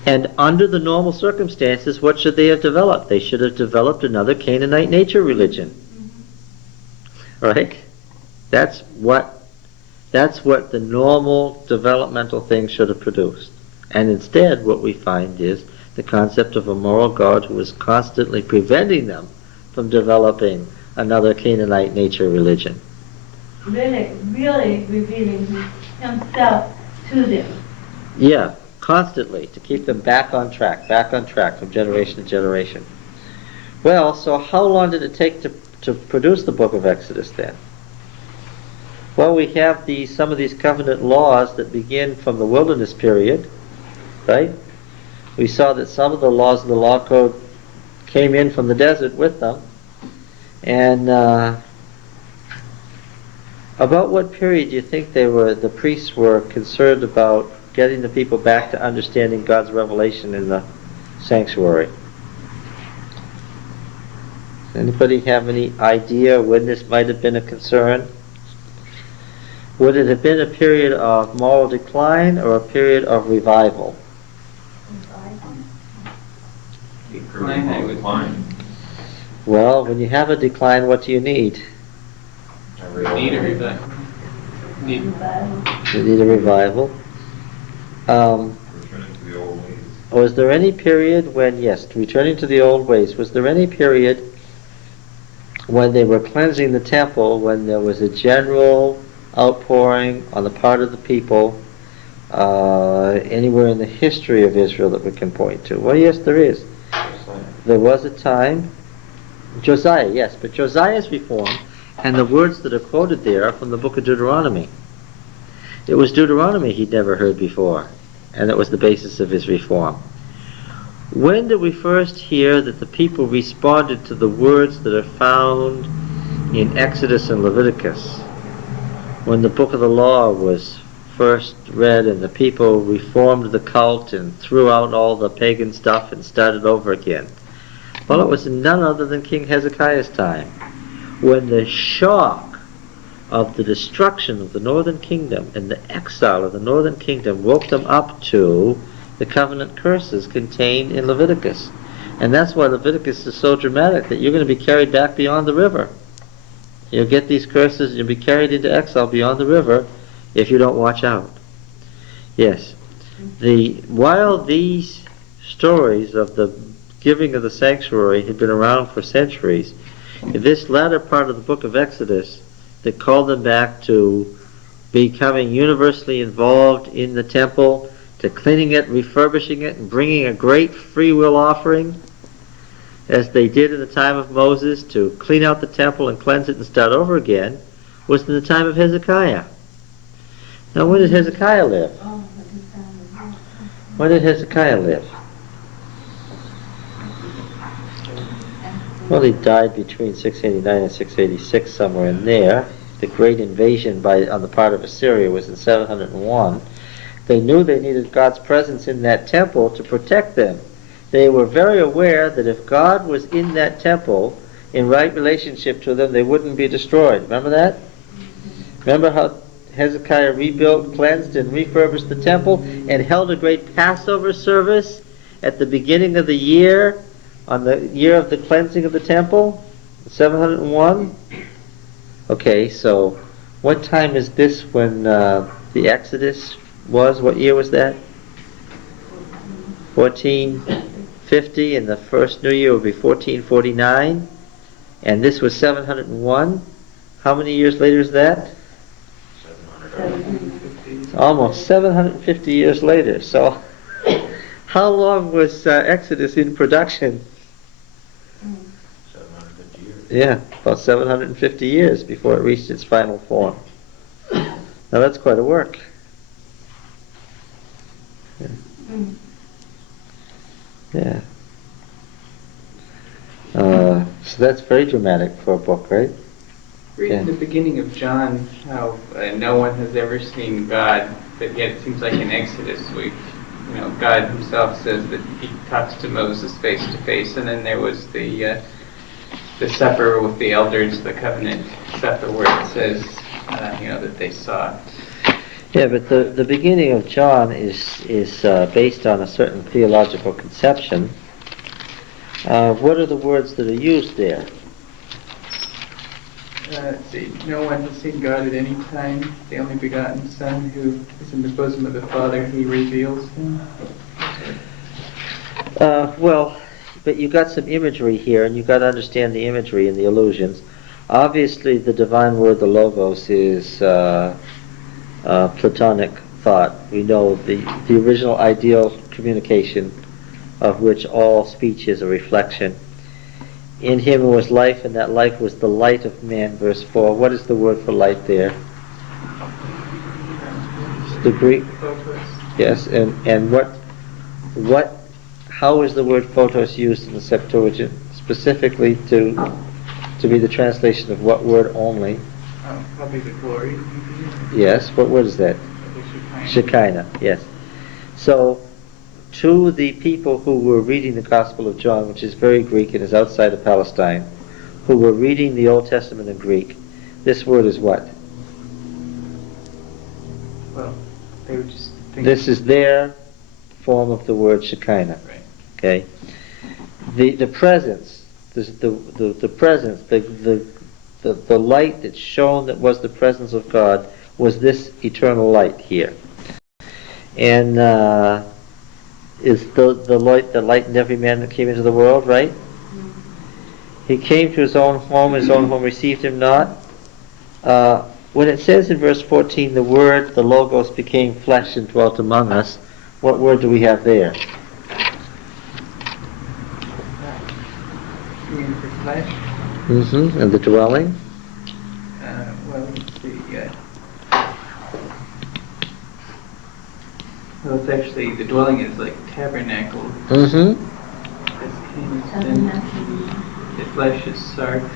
And under the normal circumstances, what should they have developed? They should have developed another Canaanite nature religion. Right? That's what the normal developmental thing should have produced. And instead, what we find is the concept of a moral God who is constantly preventing them from developing another Canaanite nature religion. Really revealing himself to them. Yeah. Constantly, to keep them back on track from generation to generation. Well, so how long did it take to produce the book of Exodus then? Well, we have some of these covenant laws that begin from the wilderness period, right? We saw that some of the laws of the law code came in from the desert with them. And about what period do you think the priests were concerned about getting the people back to understanding God's revelation in the sanctuary? Anybody have any idea when this might have been a concern? Would it have been a period of moral decline or a period of revival? Decline. Well, when you have a decline, what do you need? Need a revival. You need a revival. Returning to the old ways. Was there any period when, yes, returning to the old ways, was there any period when they were cleansing the temple, when there was a general outpouring on the part of the people, anywhere in the history of Israel that we can point to? Well, yes, there is. There was a time, Josiah, yes, but Josiah's reform, and the words that are quoted there are from the book of Deuteronomy. It was Deuteronomy he'd never heard before. and it was the basis of his reform. When did we first hear that the people responded to the words that are found in Exodus and Leviticus? When the book of the law was first read and the people reformed the cult and threw out all the pagan stuff and started over again. Well, it was none other than King Hezekiah's time, when the shock of the destruction of the northern kingdom and the exile of the northern kingdom woke them up to the covenant curses contained in Leviticus. And that's why Leviticus is so dramatic, that you're going to be carried back beyond the river. You'll get these curses and you'll be carried into exile beyond the river if you don't watch out. Yes. While these stories of the giving of the sanctuary had been around for centuries, in this latter part of the book of Exodus that called them back to becoming universally involved in the temple, to cleaning it, refurbishing it, and bringing a great free will offering, as they did in the time of Moses, to clean out the temple and cleanse it and start over again, was in the time of Hezekiah. Now, when did Hezekiah live? When did Hezekiah live? Well, he died between 689 and 686, somewhere in there. The great invasion on the part of Assyria was in 701. They knew they needed God's presence in that temple to protect them. They were very aware that if God was in that temple, in right relationship to them, they wouldn't be destroyed. Remember that? Remember how Hezekiah rebuilt, cleansed, and refurbished the temple and held a great Passover service at the beginning of the year, on the year of the cleansing of the temple, 701? Okay, so what time is this when the Exodus was? What year was that? 1450, and the first new year would be 1449, and this was 701. How many years later is that? Almost 750 years later. So how long was Exodus in production? 750 years. Yeah, about 750 years before it reached its final form. Now that's quite a work. Yeah. So that's very dramatic for a book, right? Reading Yeah. the beginning of John, how no one has ever seen God, but yet it seems like in Exodus, God Himself says that He talks to Moses face to face, and then there was the supper with the elders, the covenant supper, where it says, that they saw. Yeah, but the beginning of John is based on a certain theological conception. What are the words that are used there? Let's see. No one has seen God at any time. The only begotten Son, who is in the bosom of the Father, He reveals Him. Well, but you got some imagery here, and you've got to understand the imagery and the allusions. Obviously, the divine word, the Logos, is Platonic thought. We know the original ideal communication, of which all speech is a reflection. In Him was life, and that life was the light of man, verse 4. What is the word for light there? It's the Greek. Yes, and how is the word photos used in the Septuagint, specifically to be the translation of what word only? Probably the glory. Yes, what word is that? Shekinah, yes. So, to the people who were reading the Gospel of John, which is very Greek and is outside of Palestine, who were reading the Old Testament in Greek, this word is what? Well, they would just think... This is their form of the word Shekinah. Right. Okay? The presence, the presence, the light that shone that was the presence of God was this eternal light here. And is the light in every man that came into the world, right? He came to his own home received him not. When it says in verse 14, the Word, the Logos, became flesh and dwelt among us, what word do we have there? Being for flesh. Mm-hmm. And the dwelling? Well, let's see. Well, it's actually, the dwelling is like tabernacle. Mm-hmm. The flesh is sarx.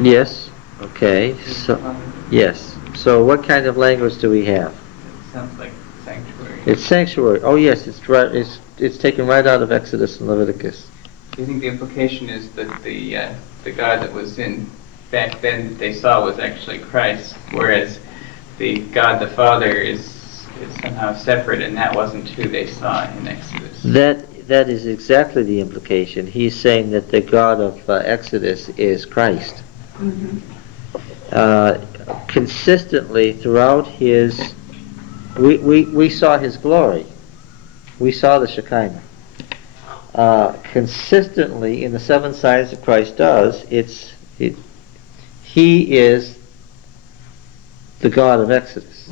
Yes. Okay. So, yes. So what kind of language do we have? It sounds like sanctuary. It's sanctuary. Oh yes, it's right. It's taken right out of Exodus and Leviticus. I think the implication is that the God that was in back then that they saw was actually Christ, whereas the God the Father is somehow separate, and that wasn't who they saw in Exodus. That is exactly the implication. He's saying that the God of Exodus is Christ. Mhm. Consistently throughout his, we saw his glory. We saw the Shekinah. Consistently in the 7 signs that Christ does, he is the God of Exodus.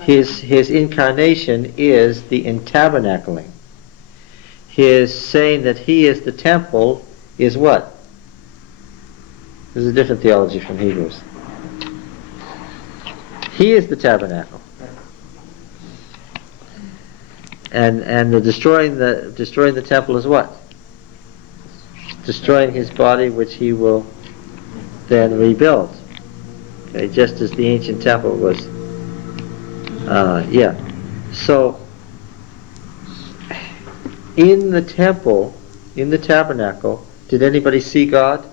His incarnation is the tabernacling. His saying that he is the temple is what? There's a different theology from Hebrews. He is the tabernacle. And the destroying the temple is what? Destroying his body, which he will then rebuild. Okay, just as the ancient temple was. So in the temple, in the tabernacle, did anybody see God?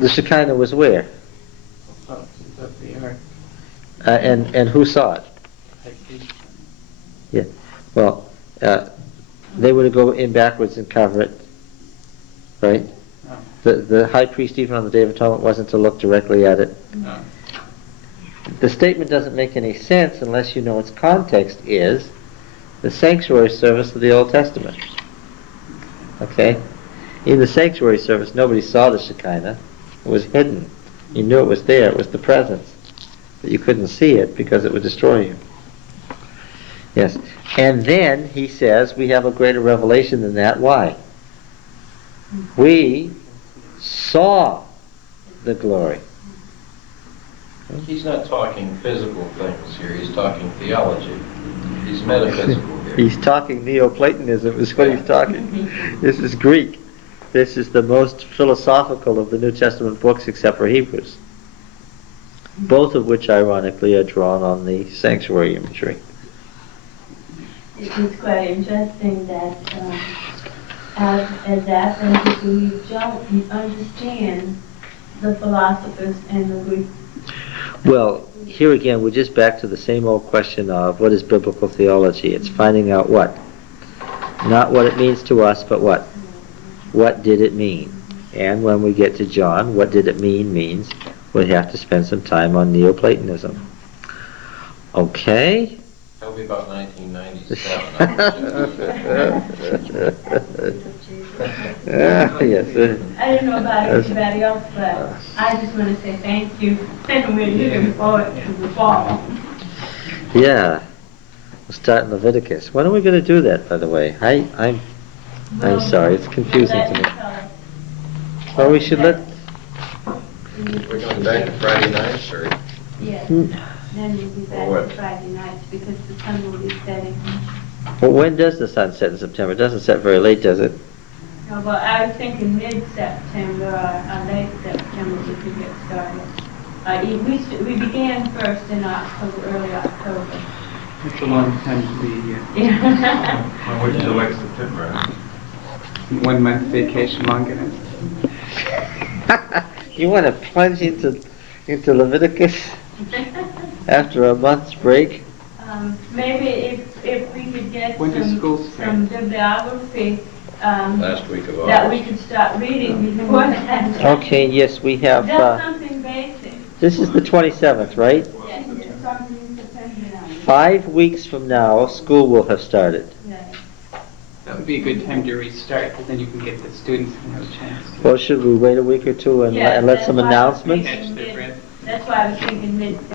The Shekinah was where? And who saw it? Yeah. Well, they would go in backwards and cover it, right? The high priest, even on the Day of Atonement, wasn't to look directly at it. The statement doesn't make any sense unless you know its context is the sanctuary service of the Old Testament. Okay? In the sanctuary service, nobody saw the Shekinah. It was hidden. You knew it was there. It was the presence. But you couldn't see it because it would destroy you. Yes. And then he says we have a greater revelation than that. Why? We saw the glory. He's not talking physical things here, he's talking theology. He's metaphysical here. He's talking Neoplatonism is what he's talking. This is Greek. This is the most philosophical of the New Testament books except for Hebrews. Both of which ironically are drawn on the sanctuary imagery. It's quite interesting that as Adventists we don't understand the philosophers and the Greek. Well, here again, we're just back to the same old question of what is biblical theology. It's finding out what. Not what it means to us, but what. What did it mean? And when we get to John, what did it mean means we have to spend some time on Neoplatonism. Okay? That'll be about 1997. Yes. I don't know about everybody else, but I just want to say thank you, and we're looking forward to the fall. Yeah. We'll start in Leviticus. When are we going to do that, by the way? I'm sorry, it's confusing to me. Well, we should let... We're going back to Friday nights, or? Yes, then we'll be back Or to what? Friday nights because the sun will be setting. Well, when does the sun set in September? It doesn't set very late, does it? No, but I was thinking mid-September or late September we could get started. We began first in October, early October. It's a long time to be here. Yeah. Well, wait till next September. 1 month vacation long enough. You want to plunge into Leviticus after a month's break? Maybe if we could get When does school start? some bibliography Last week of that we August. could start reading before that. Okay, yes, we have, Just something basic. this is the 27th, right? Yes, it's something in September now. 5 weeks from now, school will have started. Yes. That would be a good time to restart, because then you can get the students to have a chance to Well, should we wait a week or two and Yes, let that's some why I was announcements? thinking catch their breath. That's why I was thinking mid